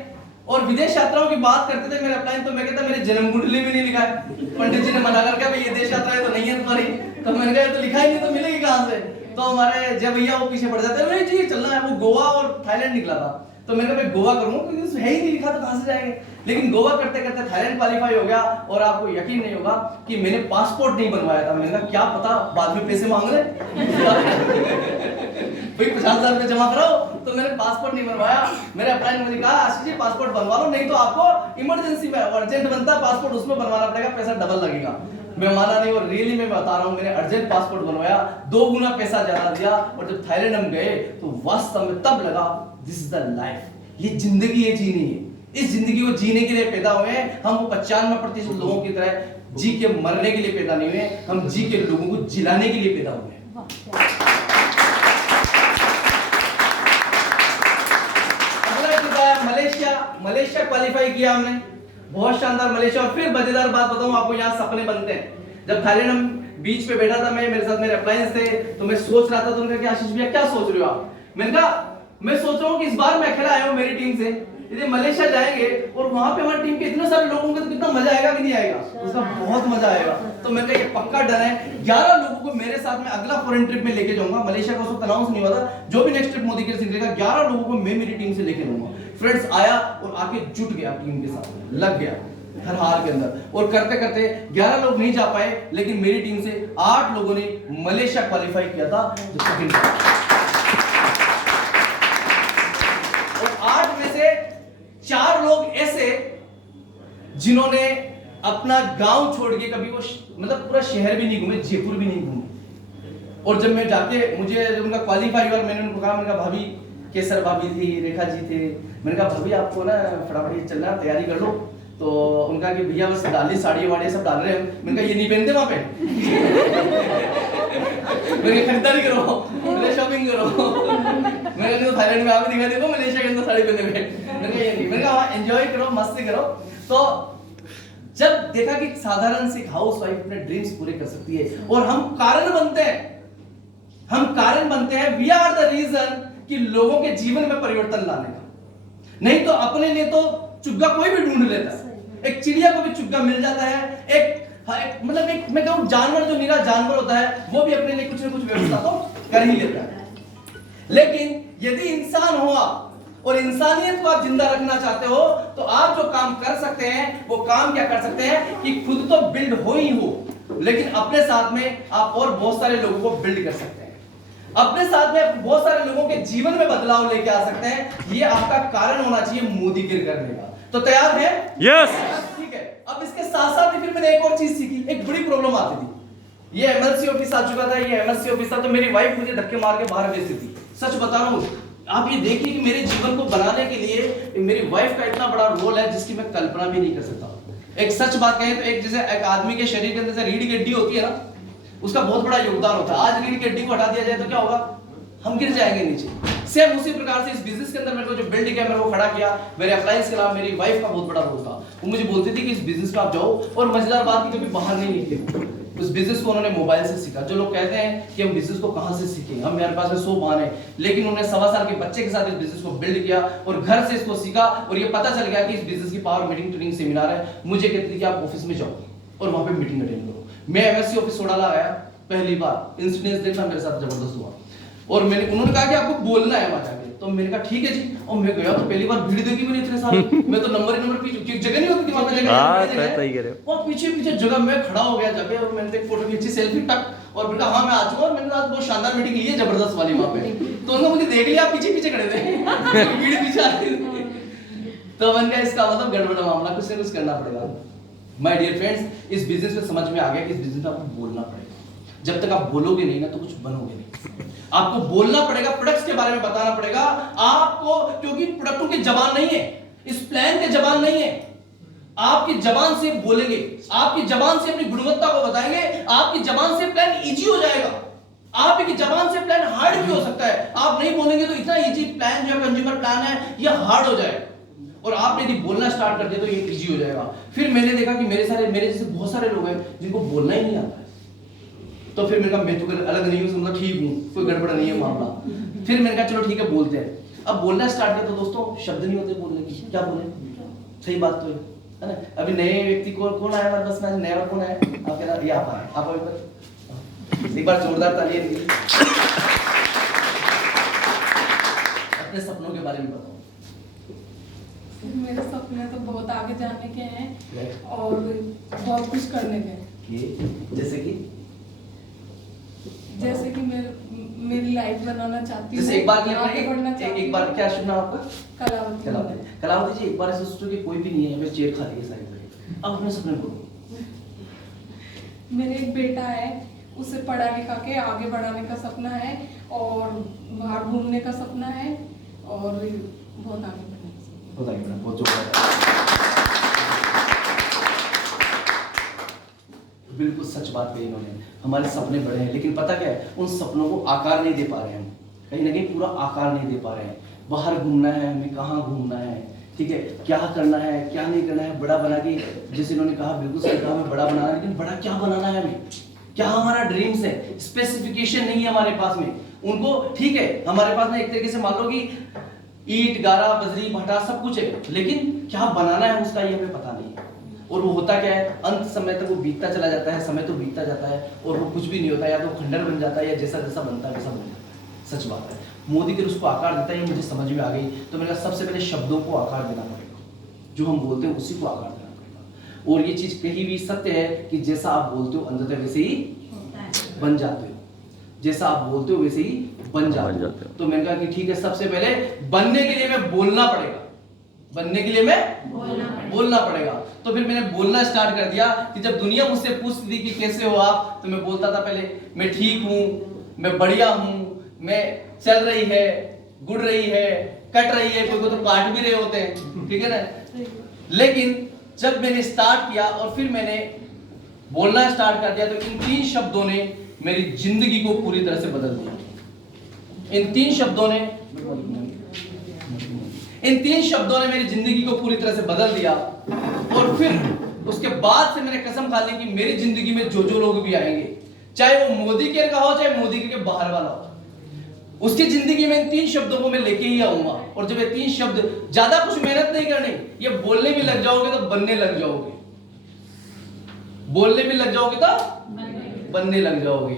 और विदेश यात्राओं की बात करते थे मेरे अपलाइन, तो मैं कहता मेरे जन्म कुंडली में नहीं लिखा है। पंडित जी ने मना कर कहा भाई ये देश यात्राएं तो नहीं है तुम्हारी, तो मैंने कहा तो लिखा ही नहीं तो मिलेगी कहां से। तो हमारे जब भैया वो पीछे पड़ जाते हैं, नहीं जी चलना है, वो गोवा और थाईलैंड निकला था, तो मैंने कहा भाई गोवा करूंगा क्योंकि है ही नहीं लिखा तो कहां से जाएंगे। लेकिन गोवा करते करते थाईलैंड क्वालिफाई हो गया, और आपको यकीन नहीं होगा कि मैंने पासपोर्ट नहीं बनवाया था। मैंने कहा क्या पता बाद में पैसे मांग ले भाई 50,000 रुपए जमा कराओ, तो मैंने पासपोर्ट नहीं बनवाया। मेरे अपलाइन मुझे कहा आशीष जी पासपोर्ट बनवा लो, नहीं तो आपको इमरजेंसी में अर्जेंट बनता पासपोर्ट उसमें बनवाना पड़ेगा, पैसा डबल लगेगा। मैं माना नहीं, और रियली मैं बता रहा हूँ मैंने अर्जेंट पासपोर्ट बनवाया, 2 गुना पैसा ज्यादा दिया, और जब थाईलैंड हम गए तो वास्तव में तब लगा दिस इज द लाइफ, ये जिंदगी ये जीनी है। इस जिंदगी को जीने के लिए पैदा हुए हैं हम, वो 95% लोगों की तरह जी के मरने के लिए पैदा नहीं हुए, हम जी के लोगों को जिलाने के लिए पैदा हुए हैं। मलेशिया क्वालिफाई किया हमने, बहुत शानदार मलेशिया। और फिर मजेदार बात बताऊं आपको, यहाँ सपने बनते हैं। जब थाईलैंड हम बीच पे बैठा था, मैं मेरे साथ मेरे अप्लायंस थे, तो मैं सोच रहा था, तो उन्होंने कहा आशीष भैया क्या सोच रहे हो आप? मैंने कहा मैं सोच रहा हूँ कि इस बार मैं अकेला आया हूँ मेरी टीम से, यदि मलेशिया जाएंगे और वहां पे हमारी टीम के इतने सारे लोग होंगे तो कितना मजा आएगा कि नहीं आएगा? उसका बहुत मजा आएगा। तो मैं कहा ये पक्का डन है, 11 लोगों को मेरे साथ में अगला फॉरेन ट्रिप में लेके जाऊंगा। मलेशिया का उस वक्त अनाउंस नहीं हुआ था, जो भी नेक्स्ट ट्रिप मोदी केयर से निकलेगा 11 लोगों को मैं मेरी टीम से लेके जाऊंगा। फ्रेंड्स आया और आके जुट गया टीम के साथ, लग गया हर हाल के अंदर, और करते करते 11 लोग नहीं जा पाए, लेकिन मेरी टीम से 8 लोगों ने मलेशिया क्वालिफाई किया था, जो सेकंड। और 8 में से 4 लोग ऐसे जिन्होंने अपना गांव छोड़ के कभी वो मतलब पूरा शहर भी नहीं घूमे, जयपुर भी नहीं घूमे। और जब मैं जाके मुझे उनका क्वालिफाई हुआ, मैंने उनको कहा, मैंने कहा भाभी केसर भाभी थी, रेखा जी थे, मैंने कहा भाभी आपको ना फटाफट चलना, तैयारी कर लो। तो उनका कि भैया बस डाली साड़ी वाड़ी सब डाल रहे हैं। मैंने कहा ये नहीं पहनते वहां पे मैंने खरीदारी करो, मैंने शॉपिंग करो। मैंने तो थाईलैंड में आपको दिखा देखो मलेशिया के अंदर साड़ी पहने हुए। मैंने कहा ये नहीं, मैंने कहा एंजॉय करो, मस्ती करो। तो जब देखा कि साधारण सी हाउस वाइफ अपने ड्रीम्स पूरे कर सकती है, और हम कारण बनते हैं, हम कारण बनते हैं, वी आर द रीजन कि लोगों के जीवन में परिवर्तन लाने का। नहीं तो अपने लिए तो चुग्गा कोई भी ढूंढ लेता है, एक चिड़िया को भी चुग्गा मिल जाता है, एक मतलब एक मैं कहूं जानवर जो निरा जानवर होता है वो भी अपने लिए कुछ ना कुछ व्यवस्था तो कर ही लेता है। लेकिन यदि इंसान हो आप और इंसानियत को आप जिंदा रखना चाहते हो, तो आप जो काम कर सकते हैं वो काम क्या कर सकते हैं कि खुद तो बिल्ड हो ही हो, लेकिन अपने साथ में आप और बहुत सारे लोगों को बिल्ड कर सकते हैं, अपने साथ में बहुत सारे लोगों के जीवन में बदलाव लेके आ सकते हैं। ये आपका कारण होना चाहिए मोदी केयर करने का। तो तैयार है? यस। ठीक है। अब इसके साथ साथ ही फिर मैंने एक और चीज सीखी। एक बड़ी प्रॉब्लम आती थी, ये एमएलसी ऑफिस आ चुका था, ये एमएलसी ऑफिस था, तो मेरी वाइफ मुझे धक्के मार के बाहर भेजती थी। सच बता रहा हूँ, आप ये देखिए कि मेरे जीवन को बनाने के लिए मेरी वाइफ का इतना बड़ा रोल है जिसकी मैं कल्पना भी नहीं कर सकता। एक सच बात कहें तो एक जैसे एक आदमी के शरीर के अंदर से रीढ़ की हड्डी होती है ना, उसका बहुत बड़ा योगदान होता है। आज रीढ़ की हड्डी को हटा दिया जाए तो क्या होगा? हम गिर जाएंगे नीचे। सेम उसी प्रकार से इस बिजनेस के अंदर मेरे को जो बिल्ड किया, मेरे को खड़ा किया, मेरे अप्लायंस के अलावा मेरी वाइफ का बहुत बड़ा रोल था। वो मुझे बोलती थी कि इस बिजनेस पे आप जाओ, और मजेदार बात की कभी बाहर नहीं निकले। उस बिजनेस को उन्होंने मोबाइल से सीखा। जो लोग कहते हैं कि हम बिजनेस को कहां से सीखें, हम मेरे पास में 100 बहाने, लेकिन उन्होंने 1.25 साल के बच्चे के साथ इस बिजनेस को बिल्ड किया और घर से इसको सीखा, और ये पता चल गया कि इस बिजनेस की पावर मीटिंग ट्रेनिंग सेमिनार है। मुझे कहती थी कि आप ऑफिस में जाओ और वहां पे मीटिंग अटेंड करो। मैं एमएससी ऑफिस सोडाला आया पहली बार, इंसिडेंस देखना मेरे साथ जबरदस्त हुआ, और मैंने उन्होंने कहा कि आपको बोलना है वहां जाके। तो मैंने कहा ठीक है जी, और मैं गया तो पहली बार भीड़ देखी मैंने इतने सारे। मैं तो नंबर पीछे जगह नहीं होती वहां पे, जगह और पीछे जगह में खड़ा हो गया जाके, और मैंने एक फोटो खींची, सेल्फी टक, और बेटा हाँ मैं आ चुका। और मैंने आज बहुत शानदार मीटिंग ली है, जबरदस्त वाली वहां पे। तो उन्होंने मुझे देख लिया, पीछे खड़े थे भीड़ पीछे आ रही थी। तो मैंने कहा इसका मतलब गड़बड़ मामला, कुछ ना कुछ करना पड़ेगा। माय डियर फ्रेंड्स, इस बिजनेस में समझ में आ गया कि इस बिजनेस में आपको बोलना पड़ेगा। जब तक आप बोलोगे नहीं ना तो कुछ बनोगे नहीं। आपको बोलना पड़ेगा, प्रोडक्ट्स के बारे में बताना पड़ेगा आपको, क्योंकि प्रोडक्टों की जबान नहीं है, इस प्लान के जबान नहीं है। आपकी जबान से बोलेंगे, आपकी जबान से अपनी गुणवत्ता को बताएंगे, आपकी जबान से प्लान इजी हो जाएगा। आप की जबान से प्लान हार्ड भी हो सकता है, आप नहीं बोलेंगे तो इतना इजी प्लान जो कंज्यूमर प्लान है ये हार्ड हो जाएगा, और आपने यदि बोलना स्टार्ट कर दिया तो ये इजी हो जाएगा। फिर मैंने देखा कि मेरे जैसे बहुत सारे लोग हैं जिनको बोलना ही नहीं आता है, तो फिर मैंने कहा मैं तो अलग नहीं हूँ, मतलब ठीक हूँ, कोई गड़बड़ नहीं है मामला। फिर मैंने कहा चलो ठीक है बोलते हैं। अब बोलना स्टार्ट किया तो दोस्तों शब्द नहीं होते बोलने की, क्या बोले, सही बात तो है ना। अभी नए व्यक्ति को कौन आया हमारे बस में, नया कौन आया, आप कह रहा ये आप एक बार जोरदार तालियां दीजिए। अपने सपनों के बारे में बताओ। मेरे सपने तो बहुत आगे जाने के हैं और बहुत कुछ करने के हैं। जैसे कि मेरी लाइफ बनाना चाहती हूँ, जैसे एक बार आगे बढ़ना चाहती हूँ। एक बार क्या सुनना आपका, कलावती। कलावती जी एक बार ऐसे सोचो कि कोई भी नहीं है, मैं चेयर खाली है साइड। अब अपने सपने बोलो। मेरे एक बेटा है, उसे पढ़ा लिखा के आगे बढ़ाने का सपना है और बाहर घूमने का सपना है और बहुत आगे बढ़ने का सपना है। बहुत जोरदार। बिल्कुल सच बात कही इन्होंने, हमारे सपने बड़े हैं लेकिन पता क्या है, उन सपनों को आकार नहीं दे पा रहे हैं हम, कहीं ना कहीं पूरा आकार नहीं दे पा रहे हैं। बाहर घूमना है, हमें कहाँ घूमना है, ठीक है, क्या करना है क्या नहीं करना है, बड़ा बना के, जैसे इन्होंने कहा बिल्कुल सही कहा, हमें बड़ा बनाना है, लेकिन बड़ा क्या बनाना है हमें, क्या हमारा ड्रीम्स है, स्पेसिफिकेशन नहीं है हमारे पास में उनको। ठीक है हमारे पास में एक तरीके से मान लो कि ईंट गारा बजरी भटा सब कुछ है, लेकिन क्या बनाना है उसका ये हमें पता नहीं है। और वो होता क्या है, अंत समय तक वो बीतता चला जाता है, समय तो बीतता जाता है और वो कुछ भी नहीं होता, या तो खंडर बन जाता है या जैसा जैसा बनता है वैसा बन जाता है। सच बात है। मोदी अगर उसको आकार देता है ये मुझे समझ में आ गई, तो मैंने कहा सबसे पहले शब्दों को आकार देना पड़ेगा, जो हम बोलते हैं उसी को आकार देना पड़ेगा। और ये चीज कहीं भी सत्य है कि जैसा आप बोलते हो अंततः वैसे ही बन जाते हो, जैसा आप बोलते हो वैसे ही बन जाते हो। तो मैंने कहा कि ठीक है सबसे पहले बनने के लिए मैं बोलना पड़ेगा, बनने के लिए मैं बोलना पड़ेगा। तो फिर मैंने बोलना स्टार्ट कर दिया कि जब दुनिया मुझसे पूछती थी कि कैसे हो आप, तो मैं बोलता था पहले मैं ठीक हूँ, मैं बढ़िया हूँ, मैं चल रही है, गुड़ रही है, कट रही है, कोई को तो काट भी रहे होते हैं, ठीक है ना। लेकिन जब मैंने स्टार्ट किया और फिर मैंने बोलना स्टार्ट कर दिया, तो इन 3 शब्दों ने मेरी जिंदगी को पूरी तरह से बदल दिया। इन 3 शब्दों ने मेरी जिंदगी को पूरी तरह से बदल दिया। और फिर उसके बाद से मैंने कसम खा ली कि मेरी जिंदगी में जो जो लोग भी आएंगे, चाहे वो मोदी केयर का हो चाहे मोदी के बाहर वाला हो, उसकी जिंदगी में इन 3 शब्दों को मैं लेके ही आऊंगा। और जब ये 3 शब्द, ज्यादा कुछ मेहनत नहीं करनी, ये बोलने भी लग जाओगे तो बनने लग जाओगे, बोलने भी लग जाओगे तो बनने लग जाओगे।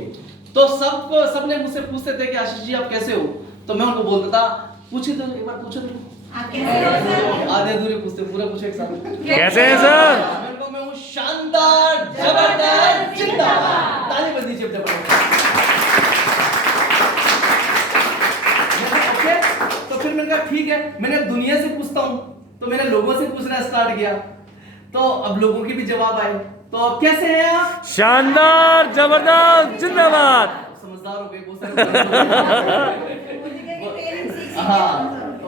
तो सबने मुझसे पूछते थे कि आशीष जी आप कैसे हो, तो मैं उनको बोलता था पूछे तो एक बार पूछो तो आधे अधूरे पूछते, पूरा पूछो एक साथ। कैसे हैं सर? मैं हूँ शानदार जबरदस्त जिंदाबाद। ताली बज दीजिए जबरदस्त। तो फिर मैंने कहा ठीक है, मैंने दुनिया से पूछता हूँ, तो मैंने लोगों से पूछना स्टार्ट किया, तो अब लोगों के भी जवाब आए। तो कैसे हैं आप? शानदार जबरदस्त जिंदाबाद। समझदार हो गए बहुत सारे। हाँ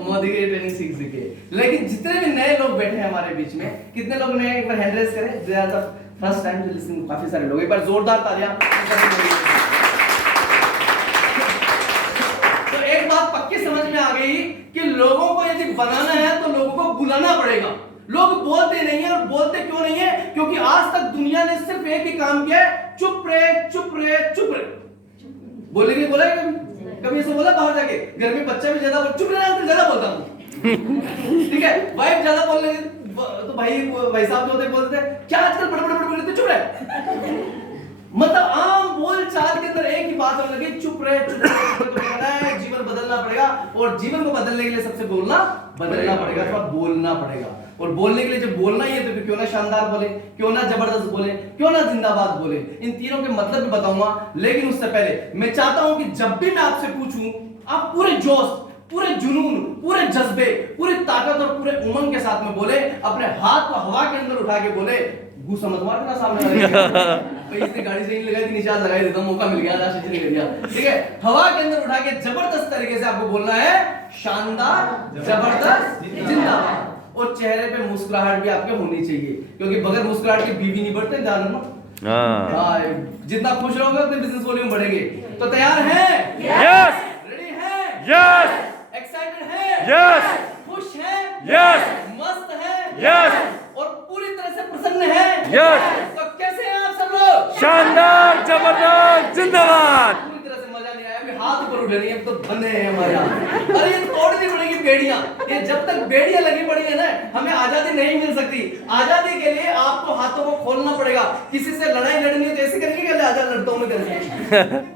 मोदी की ट्रेनिंग सीख सीखे। लेकिन जितने भी नए लोग बैठे हैं हमारे बीच में, कितने लोग नए, एक बार हैंड रेज करें, ज्यादा फर्स्ट टाइम टू लिसन, काफी सारे लोग, एक बार जोरदार तालियां। तो एक बात पक्की समझ में आ गई कि लोगों को यदि बनाना है तो लोगों को बुलाना पड़ेगा। लोग बोलते नहीं है, और बोलते क्यों नहीं है, क्योंकि आज तक दुनिया ने सिर्फ एक ही काम किया है, चुप रहे चुप रहे चुप रहे। बोलेंगे, बोला है कभी ऐसा बोला बाहर जाके, घर में बच्चा भी ज्यादा चुप रहना है, ज्यादा बोलता हूँ, ठीक है, वाइफ ज्यादा बोल रही तो भाई साहब जो होते बोलते थे क्या आजकल बड़े चुप रहे। मतलब आम बोल चाल के अंदर एक ही बात होने लगी, चुप रहे जीवन बदलना पड़ेगा। और जीवन को बदलने के लिए सबसे बदलना पड़ेगा, थोड़ा बोलना पड़ेगा। और बोलने के लिए जब बोलना ही है तो क्यों ना शानदार बोले, क्यों ना जबरदस्त बोले, क्यों ना जिंदाबाद बोले। इन तीनों के मतलब भी बताऊंगा, लेकिन उससे पहले मैं चाहता हूं कि जब भी मैं आपसे पूछूं, आप पूरे जोश, पूरे जुनून, पूरे जज्बे, पूरी ताकत और पूरे उमंग के साथ में बोले। अपने हाथ को हवा के अंदर उठा के बोले, गुस्सा मत मारना सामने वाले भाई, इसने गाड़ी से नहीं लगाई थी, नीचे हाथ लगा देता हूं, मौका मिल गया, आशीष जी ने कर दिया, ठीक है। हवा के अंदर उठा के जबरदस्त तरीके से आपको बोलना है, शानदार जबरदस्त जिंदाबाद। और चेहरे पे मुस्कुराहट भी आपके होनी चाहिए, क्योंकि बगैर मुस्कुराहट के बीवी नहीं बढ़ते, ध्यान रखना। हाँ हाँ, जितना खुश रहोगे उतने बिजनेस वॉल्यूम बढ़ेंगे। तो तैयार हैं? यस रेडी हैं? यस एक्साइटेड हैं? यस खुश हैं? यस मस्त हैं? यस और पूरी तरह से प्रसन्न हैं? यस तो कैसे हैं आप सब लोग? शानदार जबरदस्त जिंदाबाद पूरी तरह से मजा नहीं आया, अभी हाथ ऊपर उठे नहीं, अब तो बंधे हैं हमारे हाथ। अरे ये तोड़नी पड़ेगी बेड़ियां, ये जब तक बेड़ियां लगी पड़ी है ना, हमें आजादी नहीं मिल सकती। आजादी के लिए आपको हाथों को खोलना पड़ेगा। किसी से लड़ाई लड़नी है तो ऐसे करेंगे क्या? आजाद लड़ता हूं मैं करके।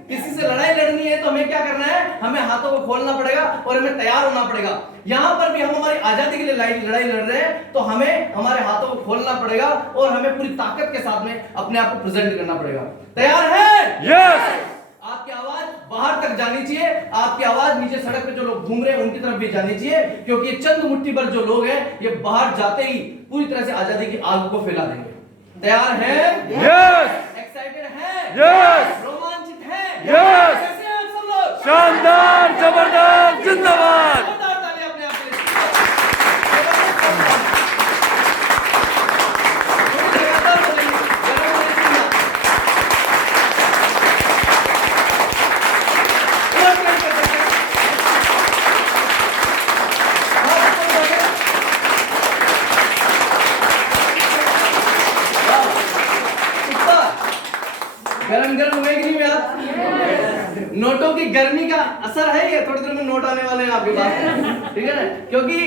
किसी से लड़ाई लड़नी है तो हमें क्या करना है? हमें हाथों को खोलना पड़ेगा और हमें तैयार होना पड़ेगा। यहाँ पर भी हम हमारी आजादी के लिए लड़ाई लड़ रहे हैं, तो हमें हमारे हाथों को खोलना पड़ेगा और हमें पूरी ताकत के साथ में अपने आप को प्रेजेंट करना पड़ेगा। तैयार है? यस आपकी आवाज बाहर तक जानी चाहिए, आपकी आवाज नीचे सड़क पे जो लोग घूम रहे हैं उनकी तरफ भी जानी चाहिए, क्योंकि ये चंद मुट्ठी भर जो लोग हैं ये बाहर जाते ही पूरी तरह से आजादी की आग को फैला देंगे। तैयार हैं? यस एक्साइटेड हैं? यस रोमांचित हैं? Yes! कैसे हैं आप सब लोग? शानदार जबरदस्त जिंदाबाद जोरदार ताली अपने आप के लिए। थोड़ी लगातार हो जाएगी, गर्म होने की ना। और क्या कर सकते हैं? हाँ, ऊपर जाके। वाह, ऊपर। गरम गरम हुए कि नहीं यार? नोटों की गर्मी का असर है, ये थोड़ी देर में नोट आने वाले हैं आपके पास, ठीक है ना? क्योंकि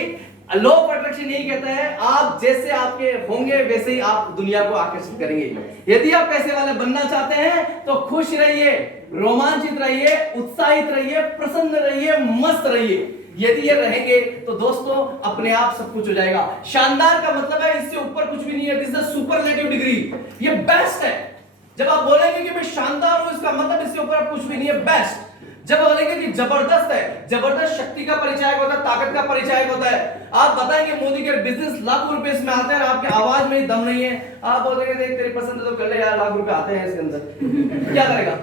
लॉ ऑफ अट्रैक्शन यही कहता है, आप जैसे आपके होंगे वैसे ही आप दुनिया को आकर्षित करेंगे। यदि आप पैसे वाले बनना चाहते हैं तो खुश रहिए, रोमांचित रहिए, उत्साहित रहिए, प्रसन्न रहिए, मस्त रहिए। यदि ये रहेंगे तो दोस्तों अपने आप सब कुछ हो जाएगा। शानदार का मतलब है इससे ऊपर कुछ भी नहीं है, this is the superlative degree, ये बेस्ट है। जब आप बोलेंगे कि मैं शानदार हूं, इसका मतलब इससे ऊपर कुछ भी नहीं है, बेस्ट। जब बोलेंगे कि जबरदस्त है, जबरदस्त शक्ति का परिचायक होता है, ताकत का परिचायक होता है। आप बताएंगे मोदी के बिजनेस लाखों रुपए इसमें आते हैं और आपकी आवाज में दम नहीं है, आप बोलेंगे देख तेरी पसंद है तो कर ले यार, लाख रुपए आते हैं इसके अंदर, क्या करेगा?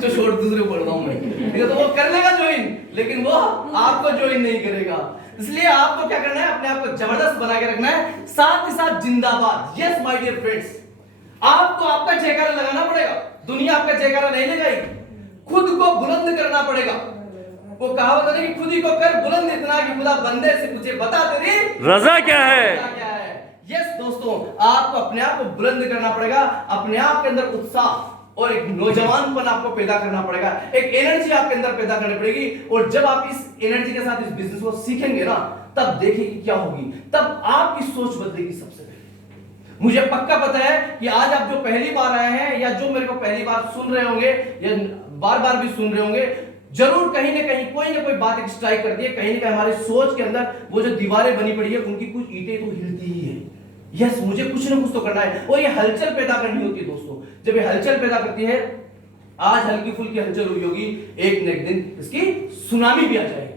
तो छोड़, दूसरे को पढ़ता हूं मैं, ठीक है? तो वो कर लेगा ज्वाइन, लेकिन वो आपको ज्वाइन नहीं करेगा। इसलिए आपको क्या करना है? अपने आप को जबरदस्त बना के रखना है, साथ ही साथ जिंदाबाद। यस माय डियर फ्रेंड्स, आपको आपका जयकारा लगाना पड़ेगा, दुनिया आपका जयकारा नहीं लगाएगी। खुद को बुलंद करना पड़ेगा। वो कहावत है कि खुद ही को कर बुलंद इतना कि खुदा बंदे से पूछे बता तेरी रजा क्या है? क्या है? यस दोस्तों, आपको अपने आप को बुलंद करना पड़ेगा, अपने आप के अंदर उत्साह और एक नौजवानपन आपको पैदा करना पड़ेगा, एक एनर्जी आपके अंदर पैदा करनी पड़ेगी। और जब आप इस एनर्जी के साथ इस बिजनेस को सीखेंगे ना, तब देखिए क्या होगी, तब आपकी सोच बदलेगी। सबसे पहले मुझे पक्का पता है कि आज आप जो पहली बार आए हैं या जो मेरे को पहली बार सुन रहे होंगे या बार बार भी सुन रहे होंगे, जरूर कहीं ना कहीं कोई ना कोई बात एक स्ट्राइक करती है। कहीं ना कहीं हमारी सोच के अंदर वो जो दीवारें बनी पड़ी है उनकी कुछ ईंटें तो हिलती ही है। यस, मुझे कुछ ना कुछ तो करना है और ये हलचल पैदा करनी होती है दोस्तों। जब ये हलचल पैदा करती है, आज हल्की फुल्की हलचल हुई होगी, एक न एक दिन इसकी सुनामी भी आ जाएगी।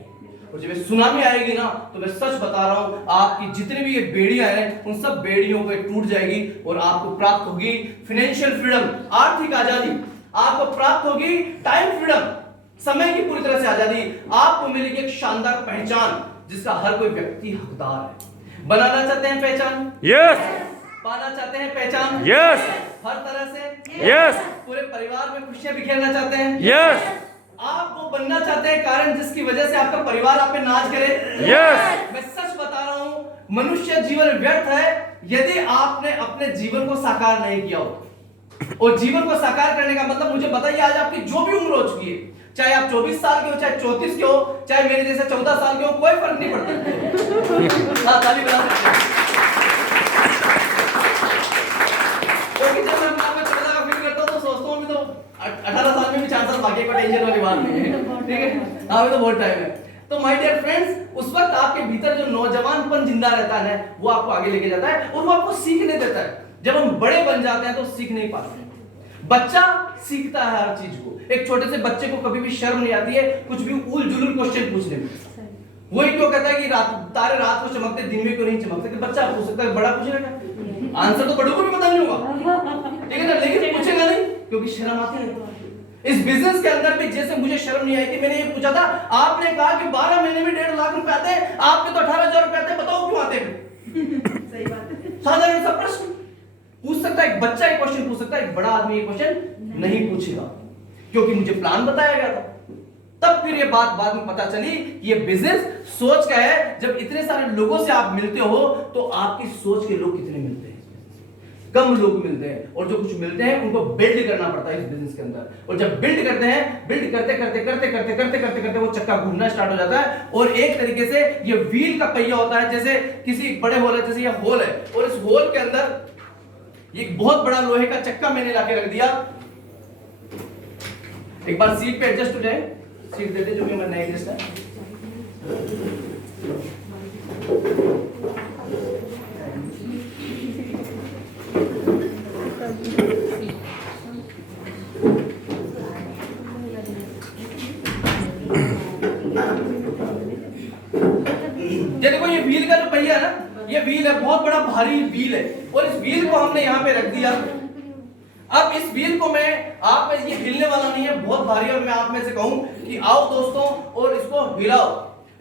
और जब सुनामी आएगी ना, तो मैं सच बता रहा हूं, आपकी जितनी भी ये बेड़ियां हैं उन सब बेड़ियों को टूट जाएगी और आपको प्राप्त होगी फाइनेंशियल फ्रीडम, आर्थिक आजादी। आपको प्राप्त होगी टाइम फ्रीडम, समय की पूरी तरह से आजादी। आपको मिलेगी एक शानदार पहचान जिसका हर कोई व्यक्ति हकदार है। बनाना चाहते हैं पहचान? यस पाना चाहते हैं पहचान? यस हर तरह से? यस पूरे परिवार में खुशियां बिखेरना चाहते हैं? यस आप वो बनना चाहते हैं कारण जिसकी वजह से आपका परिवार आप पे नाच करे? यस मैं सच बता रहा हूं, मनुष्य जीवन व्यर्थ है यदि आपने अपने जीवन को साकार नहीं किया हो। और जीवन को साकार करने का मतलब, मुझे बताइए, आज आपकी जो भी उम्र हो चुकी है, चाहे आप 24 साल के हो, चाहे 34 के हो, चाहे मेरे जैसे 14 साल के हो, कोई फर्क नहीं पड़ता। हाँ, ताली बजा सकते हैं। क्योंकि जब मैं अपने आप में 14 का फील करता हूं तो सोचता हूं अभी तो 18 साल में भी 4 साल बाकी, कोई टेंशन वाली बात नहीं है, ठीक है? अभी तो बहुत टाइम है। तो माय डियर फ्रेंड्स, उस वक्त आपके भीतर जो नौजवानपन जिंदा रहता है वो आपको आगे लेके जाता है और वो आपको सीखने देता है। जब हम बड़े बन जाते हैं तो सीख नहीं पाते। बच्चा सीखता है हर चीज को। एक छोटे से बच्चे को कभी भी शर्म नहीं आती है कुछ भी उल जुलूल क्वेश्चन पूछने में। वही क्यों कहता है कि तारे रात को चमकते दिन में क्यों नहीं चमकते? बच्चा पूछ सकता है, बड़ा पूछेगा क्या? आंसर तो बड़ों को भी पता नहीं होगा, ठीक है ना? लेकिन पूछेगा नहीं क्योंकि शर्म आती है। इस बिजनेस के अंदर भी जैसे मुझे शर्म नहीं आई थी, मैंने ये पूछा था, आपने कहा कि 12 महीने में 1.5 लाख रुपए आते हैं, आपके तो 18,000 रुपए आते हैं, बताओ क्यों आते हैं? सही बात है, साधारण सा प्रश्न। पूछ सकता है, एक बच्चा एक क्वेश्चन पूछ सकता है, एक बड़ा आदमी एक क्वेश्चन नहीं पूछेगा, क्योंकि मुझे प्लान बताया गया था। तब फिर ये बात बाद में पता चली कि ये बिजनेस सोच का है। जब इतने सारे लोगों से आप मिलते हो तो आपकी सोच के लोग कितने मिलते हैं? कम लोग मिलते हैं, और जो कुछ मिलते हैं उनको बिल्ड करना पड़ता है इस बिजनेस के अंदर। और जब बिल्ड करते हैं, बिल्ड करते करते करते करते करते करते करते वो चक्का घूमना स्टार्ट हो जाता है। और एक तरीके से ये व्हील का पहिया होता है, जैसे किसी बड़े होल है, जैसे ये होल है, और इस होल के अंदर एक बहुत बड़ा लोहे का चक्का मैंने लाके रख दिया। एक बार सीट पे एडजस्ट हो जाए, सीट देते जो कि मैं नहीं एडजस्ट है। ये देखो, ये व्हील का जो पहिया है ना, ये व्हील है, बहुत बड़ा भारी व्हील है, और इस व्हील को हमने यहाँ पे रख दिया। अब इस व्हील को मैं आप में, ये हिलने वाला नहीं है, बहुत भारी है, और मैं आप में से कहूं कि आओ दोस्तों और इसको हिलाओ,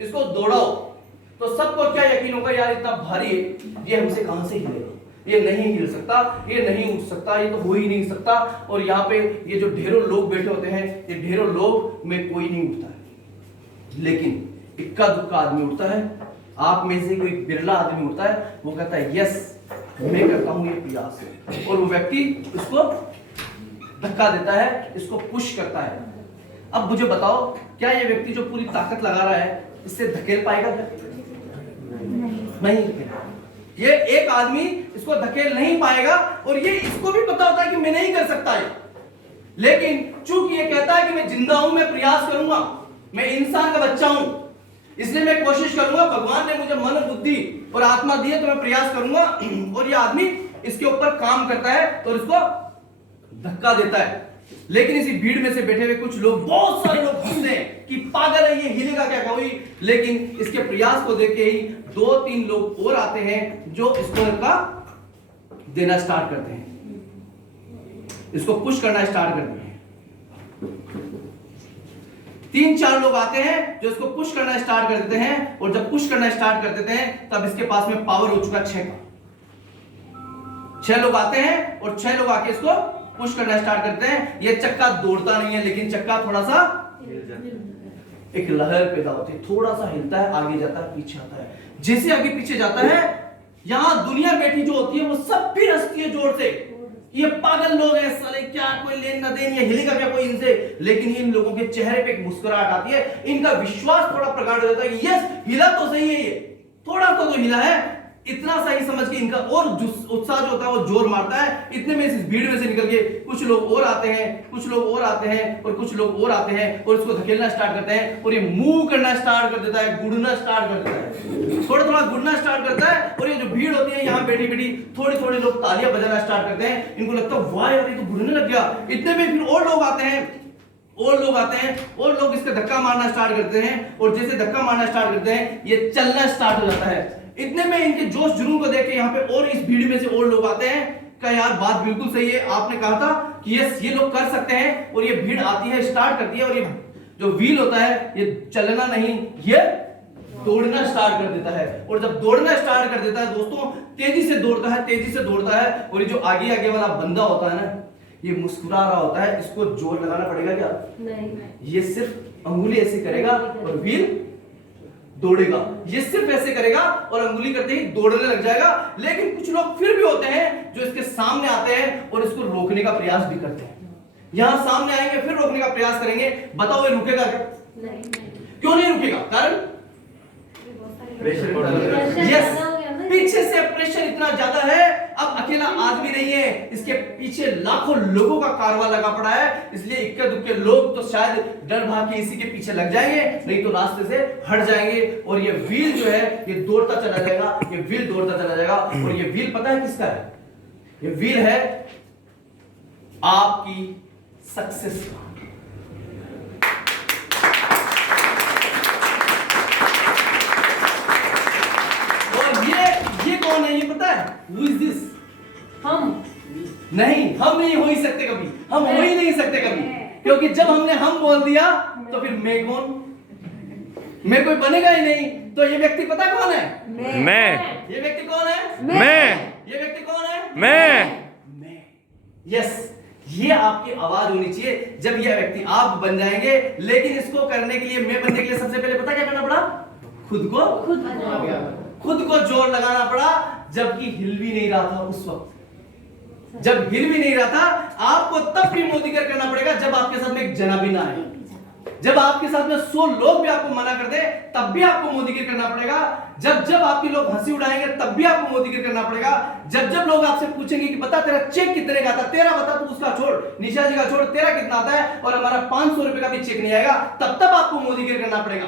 इसको दौड़ाओ, तो सबको क्या यकीन होगा, यार इतना भारी है, ये हमसे कहां से हिलेगा, ये नहीं हिल सकता, ये नहीं उठ सकता, ये तो हो ही नहीं सकता। और यहाँ पे ये जो ढेरों लोग बैठे होते हैं, ये ढेरों लोग में कोई नहीं उठता है, लेकिन इक्का दुक्का आदमी उठता है। आप में से कोई बिरला आदमी उठता है, वो कहता है यस मैं करता हूं ये प्रयास, और वो व्यक्ति इसको धक्का देता है, इसको पुश करता है। अब मुझे बताओ, क्या ये व्यक्ति जो पूरी ताकत लगा रहा है, इससे धकेल पाएगा क्या? नहीं। ये एक आदमी इसको धकेल नहीं पाएगा, और ये इसको भी पता होता है कि मैं नहीं कर सकता है, लेकिन चूंकि ये कहता है कि मैं जिंदा हूं, मैं प्रयास करूंगा, मैं इंसान का बच्चा हूं, इसलिए मैं कोशिश करूंगा, भगवान ने मुझे मन बुद्धि और आत्मा दी है तो मैं प्रयास करूंगा। और ये आदमी इसके ऊपर काम करता है और इसको धक्का देता है। लेकिन इसी भीड़ में से बैठे हुए कुछ लोग, बहुत सारे लोग हंसते हैं कि पागल है ये, हिलेगा क्या कोई। लेकिन इसके प्रयास को देख के ही 2-3 लोग और आते हैं जो इसको धक्का देना स्टार्ट करते हैं, इसको पुश करना स्टार्ट करते हैं। 3-4 लोग आते हैं जो इसको पुश करना स्टार्ट कर देते हैं, और जब पुश करना स्टार्ट कर देते हैं तब इसके पास में पावर हो चुका 6 का। 6 लोग आते हैं और 6 लोग आके इसको पुश करना स्टार्ट करते हैं। ये चक्का दौड़ता नहीं है, लेकिन चक्का थोड़ा सा एक लहर पैदा होती है, थोड़ा सा हिलता है, आगे जाता है, पीछे आता है। जैसे आगे पीछे जाता है, यहां दुनिया बैठी जो होती है वो सब फिर हंसती है जोर से, ये पागल लोग हैं साले, क्या कोई लेन ना देन, ये हिलेगा क्या कोई इनसे। लेकिन इन लोगों के चेहरे पे एक मुस्कुराहट आती है, इनका विश्वास थोड़ा प्रकट हो जाता है कि यस हिला तो सही है, ये थोड़ा तो हिला है, इतना सही समझ के इनका और उत्साह जो होता है वो जोर मारता है। इतने में इस भीड़ में से निकल के कुछ लोग और आते हैं, कुछ लोग और आते हैं, और कुछ लोग और आते हैं, और इसको धकेलना स्टार्ट करते हैं, और ये मूव करना स्टार्ट कर देता है, गुड़ना स्टार्ट कर देता है, थोड़ा थोड़ा गुड़ना स्टार्ट करता है। और ये जो भीड़ होती है यहाँ बैठी बैठी, थोड़ी थोड़ी लोग तालियां बजाना स्टार्ट करते हैं, इनको लगता है वाह यार ये तो गुड़ने लग गया। इतने में फिर और लोग आते हैं, और लोग आते हैं, और लोग इसका धक्का मारना स्टार्ट करते हैं, और जैसे धक्का मारना स्टार्ट करते हैं ये चलना स्टार्ट हो जाता है। इतने में इनके जोश जुनून को देख के यहाँ पे और इस भीड़ में से और लोग आते हैं, क्या यार बात बिल्कुल सही है, आपने कहा था कि यस ये लोग कर सकते हैं। और ये भीड़ आती है, स्टार्ट करती है, और ये जो व्हील होता है ये चलना नहीं, ये दौड़ना स्टार्ट कर देता है। और जब दौड़ना स्टार्ट कर देता है दोस्तों, तेजी से दौड़ता है, तेजी से दौड़ता है, और ये जो आगे आगे वाला बंदा होता है ना, ये मुस्कुरा रहा होता है, इसको जोर लगाना पड़ेगा क्या? नहीं, ये सिर्फ अंगुली ऐसे करेगा और व्हील दौड़ेगा, ये सिर्फ ऐसे करेगा और अंगुली करते ही दौड़ने लग जाएगा। लेकिन कुछ लोग फिर भी होते हैं जो इसके सामने आते हैं और इसको रोकने का प्रयास भी करते हैं। यहां सामने आएंगे, फिर रोकने का प्रयास करेंगे, बताओ ये रुकेगा क्या? नहीं, क्यों नहीं रुकेगा? कारण यस, पीछे से प्रेशर इतना ज्यादा है, अब अकेला आदमी नहीं है, इसके पीछे लाखों लोगों का कारवां लगा पड़ा है। इसलिए इक्के दुक्के लोग तो शायद डर भाग के इसी के पीछे लग जाएंगे, नहीं तो रास्ते से हट जाएंगे। और ये व्हील जो है ये दौड़ता चला जाएगा, ये व्हील दौड़ता चला जाएगा। और ये व्हील पता है किसका है? ये व्हील है आपकी सक्सेस का। ये कौन है? ये पता है? Who is this? हम नहीं, हम नहीं हो ही सकते कभी, हम हो ही नहीं सकते कभी, क्योंकि जब हमने हम बोल दिया तो फिर मैं कौन? मैं कोई बनेगा ही नहीं। तो ये व्यक्ति पता कौन है? मैं। ये व्यक्ति कौन है? मैं। ये व्यक्ति कौन है? मैं। यस, ये आपकी आवाज होनी चाहिए जब ये व्यक्ति आप बन जाएंगे। लेकिन इसको करने के लिए, मैं बनने के लिए सबसे पहले पता क्या करना पड़ा? खुद को जोर लगाना पड़ा, जबकि हिल भी नहीं रहा था उस वक्त। जब हिल भी नहीं रहा था, आपको तब भी मोदीगर करना पड़ेगा जब आपके साथ में एक जना भी ना आए। जब आपके साथ में 100 लोग भी आपको मना कर दे, तब भी आपको मोदीगिर करना पड़ेगा। जब आपके लोग हंसी उड़ाएंगे, तब भी आपको मोदीगिर करना पड़ेगा। जब लोग आपसे पूछेंगे कि बता तेरा चेक कितने का आता, तेरा बता, तू उसका छोड़, निशा जी का छोड़, तेरा कितना आता है, और हमारा 500 रुपए का भी चेक नहीं आएगा, तब आपको मोदीगिर करना पड़ेगा।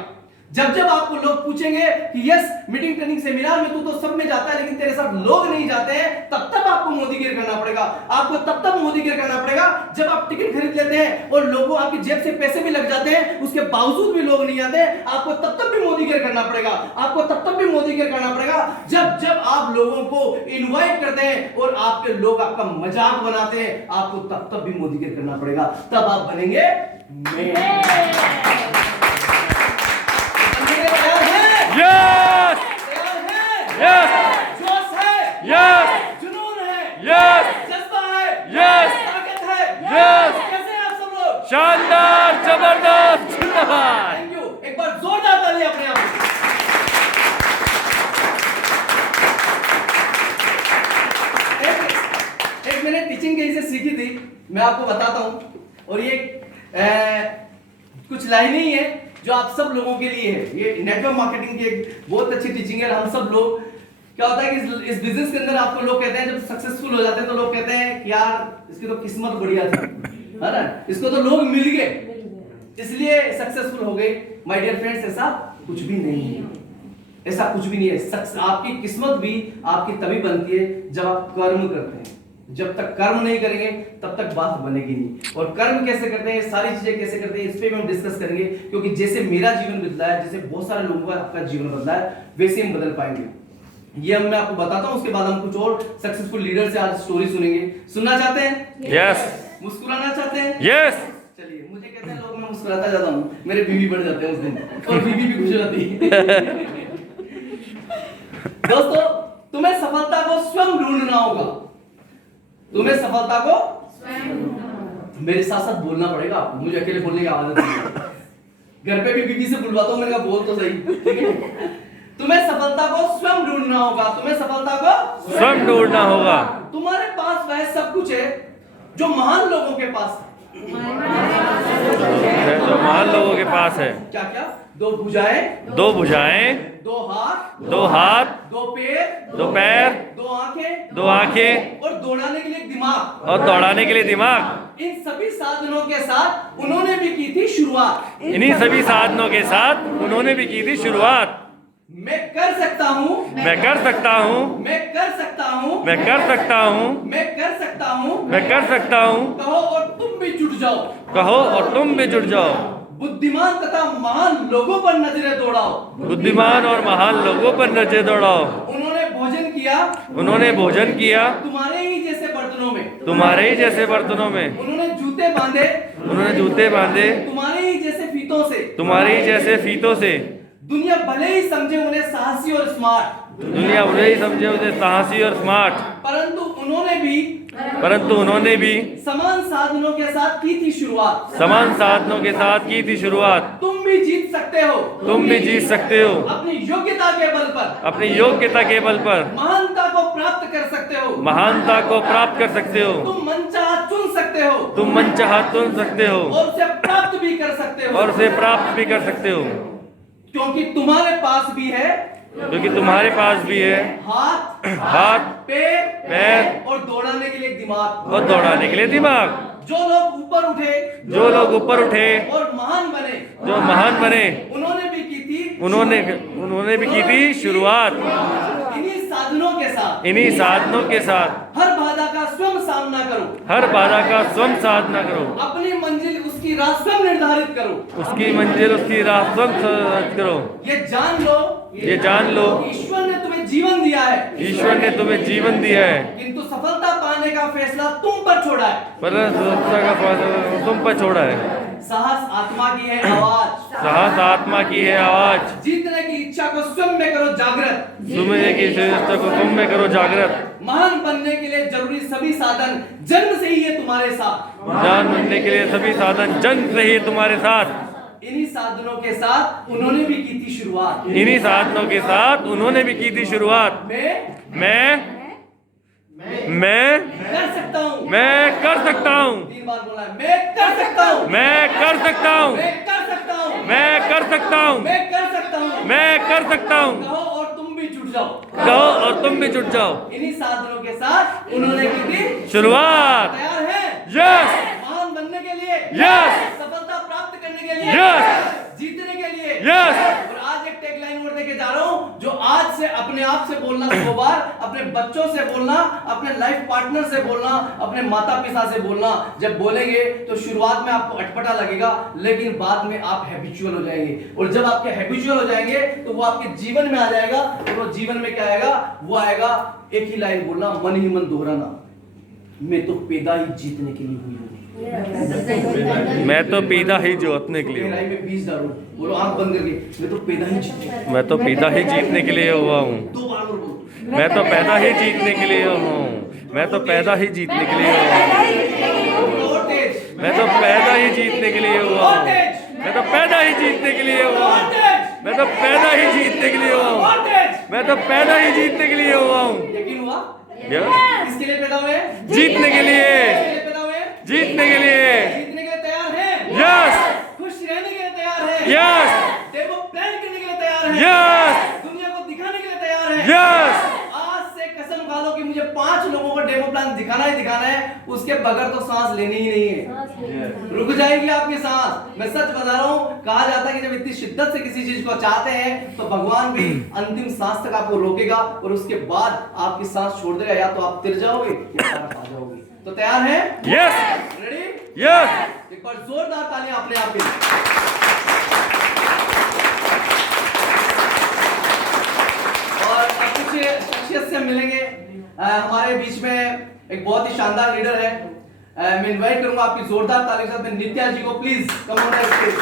जब आपको लोग पूछेंगे कि यस मीटिंग ट्रेनिंग सेमिनार में तू तो सब में जाता है, लेकिन तेरे साथ लोग नहीं जाते हैं, तब आपको मोदीगिर करना पड़ेगा। आपको तब मोदीगिर करना पड़ेगा जब आप टिकट खरीद लेते हैं और लोगों आपकी जेब से पैसे भी लग जाते हैं, उसके बावजूद भी लोग नहीं आते, आपको तब भी मोदीगिर करना पड़ेगा। आपको तब भी मोदीगिर करना पड़ेगा जब आप लोगों को इनवाइट करते हैं और आपके लोग आपका मजाक बनाते हैं, आपको तब भी मोदीगिर करना पड़ेगा। तब आप बनेंगे यस यस जोश है, यस जुनून है, यस जज्बा है, यस ताकत है, यस कैसे हैं आप सब लोग? शानदार जबरदस्त जिंदाबाद। थैंक यू, एक बार जोरदार ताली अपने आप को। एक मैंने टीचिंग कहीं से सीखी थी, मैं आपको बताता हूं, और ये कुछ लाइनें ही है जो आप सब लोगों के लिए है। ये नेटवर्क मार्केटिंग की एक बहुत अच्छी टीचिंग है। हम सब लोग, क्या होता है कि इस बिजनेस के अंदर आपको लोग कहते हैं, जब सक्सेसफुल हो जाते हैं तो लोग कहते हैं कि यार इसकी तो किस्मत बढ़िया थी, है ना, इसको तो लोग मिल गए इसलिए सक्सेसफुल हो गए। माय डियर फ्रेंड्स, ऐसा कुछ भी नहीं है, ऐसा कुछ भी नहीं है। आपकी किस्मत भी आपकी तभी बनती है जब आप कर्म करते हैं। जब तक कर्म नहीं करेंगे तब तक बात बनेगी नहीं। और कर्म कैसे करते हैं, सारी चीजें कैसे करते हैं, इस पे भी हम डिस्कस करेंगे, क्योंकि जैसे मेरा जीवन बदला है, जैसे बहुत सारे लोगों का आपका जीवन बदला है, वैसे हम बदल पाएंगे। ये मैं आपको बताता हूं, उसके बाद हम कुछ और सक्सेसफुल लीडर से आज स्टोरी सुनेंगे। सुनना चाहते हैं? यस मुस्कुराना चाहते हैं? यस चलिए, मुझे कहते हैं लोग मैं मुस्कुराता जाता हूं, मेरे बीवी बढ़ जाते हैं उस दिन, और बीवी भी खुश रहती है। दोस्तों, तुम्हें सफलता को स्वयं ढूंढना होगा। तुम्हें सफलता को मेरे साथ साथ बोलना पड़ेगा आपको, मुझे अकेले बोलने की आदत नहीं है। घर पे भी बीवी से बुलवाता हूं, मैंने कहा बोल तो सही, ठीक है। तुम्हें सफलता को स्वयं ढूंढना होगा। तुम्हें सफलता को स्वयं ढूंढना होगा। तुम्हारे पास वह सब कुछ है जो महान लोगों के पास है। जो महान लोगों के पास है। क्या क्या? 2 भुजाएं, 2 भुजाएं, 2 हाथ, 2 हाथ, 2 पैर, 2 पैर, 2 आंखें, 2 आंखें, और दौड़ाने के लिए एक दिमाग। और दौड़ाने के लिए दिमाग। इन सभी साधनों के साथ उन्होंने भी की थी शुरुआत। इन्हीं सभी साधनों के साथ उन्होंने भी की थी शुरुआत। मैं कर सकता हूँ, मैं कर सकता हूँ, मैं कर सकता हूँ, मैं कर सकता हूँ, मैं कर सकता हूँ, मैं कर सकता हूँ। कहो और तुम भी जुट जाओ। कहो और तुम भी जुट जाओ। बुद्धिमान तथा महान लोगों पर नजरें दौड़ाओ। बुद्धिमान और महान लोगों पर नजर दौड़ाओ। उन्होंने भोजन किया, उन्होंने भोजन किया तुम्हारे ही जैसे बर्तनों में। तुम्हारे ही जैसे बर्तनों में। उन्होंने जूते बांधे, उन्होंने जूते बांधे तुम्हारे ही जैसे फीतों से। तुम्हारे ही जैसे फीतों से। दुनिया भले ही समझे उन्हें साहसी और स्मार्ट, दुनिया उन्हें ही समझे उन्हें साहसी और स्मार्ट, परंतु उन्होंने भी समान साधनों के साथ की थी शुरुआत। समान साधनों के साथ की थी शुरुआत। तुम भी जीत सकते हो, तुम भी जीत सकते हो। अपनी योग्यता के बल पर, अपनी योग्यता के बल पर महानता को प्राप्त कर सकते हो। महानता को प्राप्त कर सकते हो। तुम मनचाहा चुन सकते हो, तुम मनचाहा चुन सकते हो, और उसे प्राप्त भी कर सकते हो, और उसे प्राप्त भी कर सकते हो, क्योंकि तुम्हारे पास भी है, क्योंकि तुम्हारे पास भी है हाथ, पैर, और दौड़ाने के लिए एक दिमाग। और दौड़ाने के लिए दिमाग। जो लोग ऊपर उठे, जो लोग ऊपर उठे और महान बने, जो महान बने, उन्होंने भी की थी उन्होंने भी की थी शुरुआत। इन्हीं साधनों के साथ, इन्हीं साधनों के साथ हर बाधा का स्वयं सामना करो, हर बाधा का स्वयं साधना करो, अपनी मंजिल उसकी राह स्वयं निर्धारित करो, उसकी मंजिल उसकी राह स्वयं निर्धारित करो। ये जान लो कि ईश्वर ने तुम्हें जीवन दिया है, ईश्वर ने तुम्हें जीवन दिया है, किंतु सफलता पाने का फैसला तुम पर छोड़ा है। पर सुरक्षा का फैसला तुम पर छोड़ा है। साहस आत्मा की है आवाज, साहस आत्मा की है आवाज, जीतने की इच्छा को स्वयं में करो जागृत, सुनने की श्रेष्ठता को तुम में करो जागृत, महान बनने के लिए जरूरी सभी साधन जन्म से ही है तुम्हारे साथ, जान बनने के लिए सभी साधन जन्म से ही तुम्हारे साथ, इन्हीं साधनों के साथ उन्होंने भी की थी शुरुआत, इन्हीं साधनों के साथ उन्होंने भी की थी शुरुआत। मैं कर सकता हूँ, मैं कर सकता हूँ, 3 बार बोला है, मैं कर सकता हूँ, मैं कर सकता हूँ, मैं कर सकता हूँ, मैं कर सकता हूँ, मैं कर सकता हूँ, मैं कर सकता हूँ। कहो और तुम भी जुट जाओ, कहो और तुम भी जुट जाओ। इन्हीं साधनों के साथ उन्होंने की थी शुरुआत। तैयार है यस महान बनने के लिए, यस सफलता प्राप्त करने के लिए, यस जीतने के लिए, यस। और आज एक टैगलाइन और देके जा रहा हूं जो आज से अपने आप से बोलना 100 बार, अपने बच्चों से बोलना, अपने लाइफ पार्टनर से बोलना, अपने माता पिता से बोलना। जब बोलेंगे तो शुरुआत में आपको अटपटा लगेगा, लेकिन बाद में आप हैबिचुअल हो जाएंगे, और जब आपके हैबिचुअल हो जाएंगे तो वो आपके जीवन में आ जाएगा, और वो जीवन में क्या आएगा, वो आएगा एक ही लाइन बोलना, मन ही मन दोहराना, मैं तो पैदा ही जीतने के लिए हुई हूं। मैं तो पैदा ही जोतने के लिए हूँ। गहराई में बीज डालो, बोलो आंख बंद करके, मैं तो पैदा ही जीतने, मैं तो पैदा ही जीतने के लिए हुआ हूँ। 2 बार और बोलो, मैं तो पैदा ही जीतने के लिए हुआ हूँ। मैं तो पैदा ही जीतने के लिए हुआ हूँ। और तेज, मैं तो पैदा ही जीतने के लिए हुआ और हूँ। तेज, मैं तो पैदा ही जीतने के लिए हुआ और हूँ। तेज, मैं तो पैदा ही जीतने के लिए हुआ हूँ। और तेज। मैं तो पैदा ही जीतने के लिए हुआ हूँ। यकीन हुआ? यस। किसके लिए पैदा हुए? जीतने के लिए, किसके लिए पैदा हुए? जीतने के लिए। जीतने के लिए तैयार हैं? यस खुश रहने के लिए तैयार हैं? यस डेमो प्लान करने के लिए तैयार हैं? यस दुनिया को दिखाने के लिए तैयार हैं? यस। आज से कसम खा लो कि मुझे 5 लोगों को डेमो प्लान दिखाना ही दिखाना है, उसके बगैर तो सांस लेनी ही नहीं है। रुक जाएगी आपकी सांस। मैं सच बता रहा हूँ, कहा जाता है कि जब इतनी शिद्दत से किसी चीज को चाहते हैं तो भगवान भी अंतिम सांस तक आपको रोकेगा, और उसके बाद आपकी सांस छोड़ देगा, या तो आप तिर जाओगे या आप आ जाओगे। तो तैयार हैं? Yes ready? यस। एक बार जोरदार तालियां अपने आप के लिए। और अब कुछ शख्सियत से हम मिलेंगे। हमारे बीच में एक बहुत ही शानदार लीडर है। मैं इनवाइट करूंगा आपकी जोरदार तालियों के साथ में नित्या जी को, please come on the stage.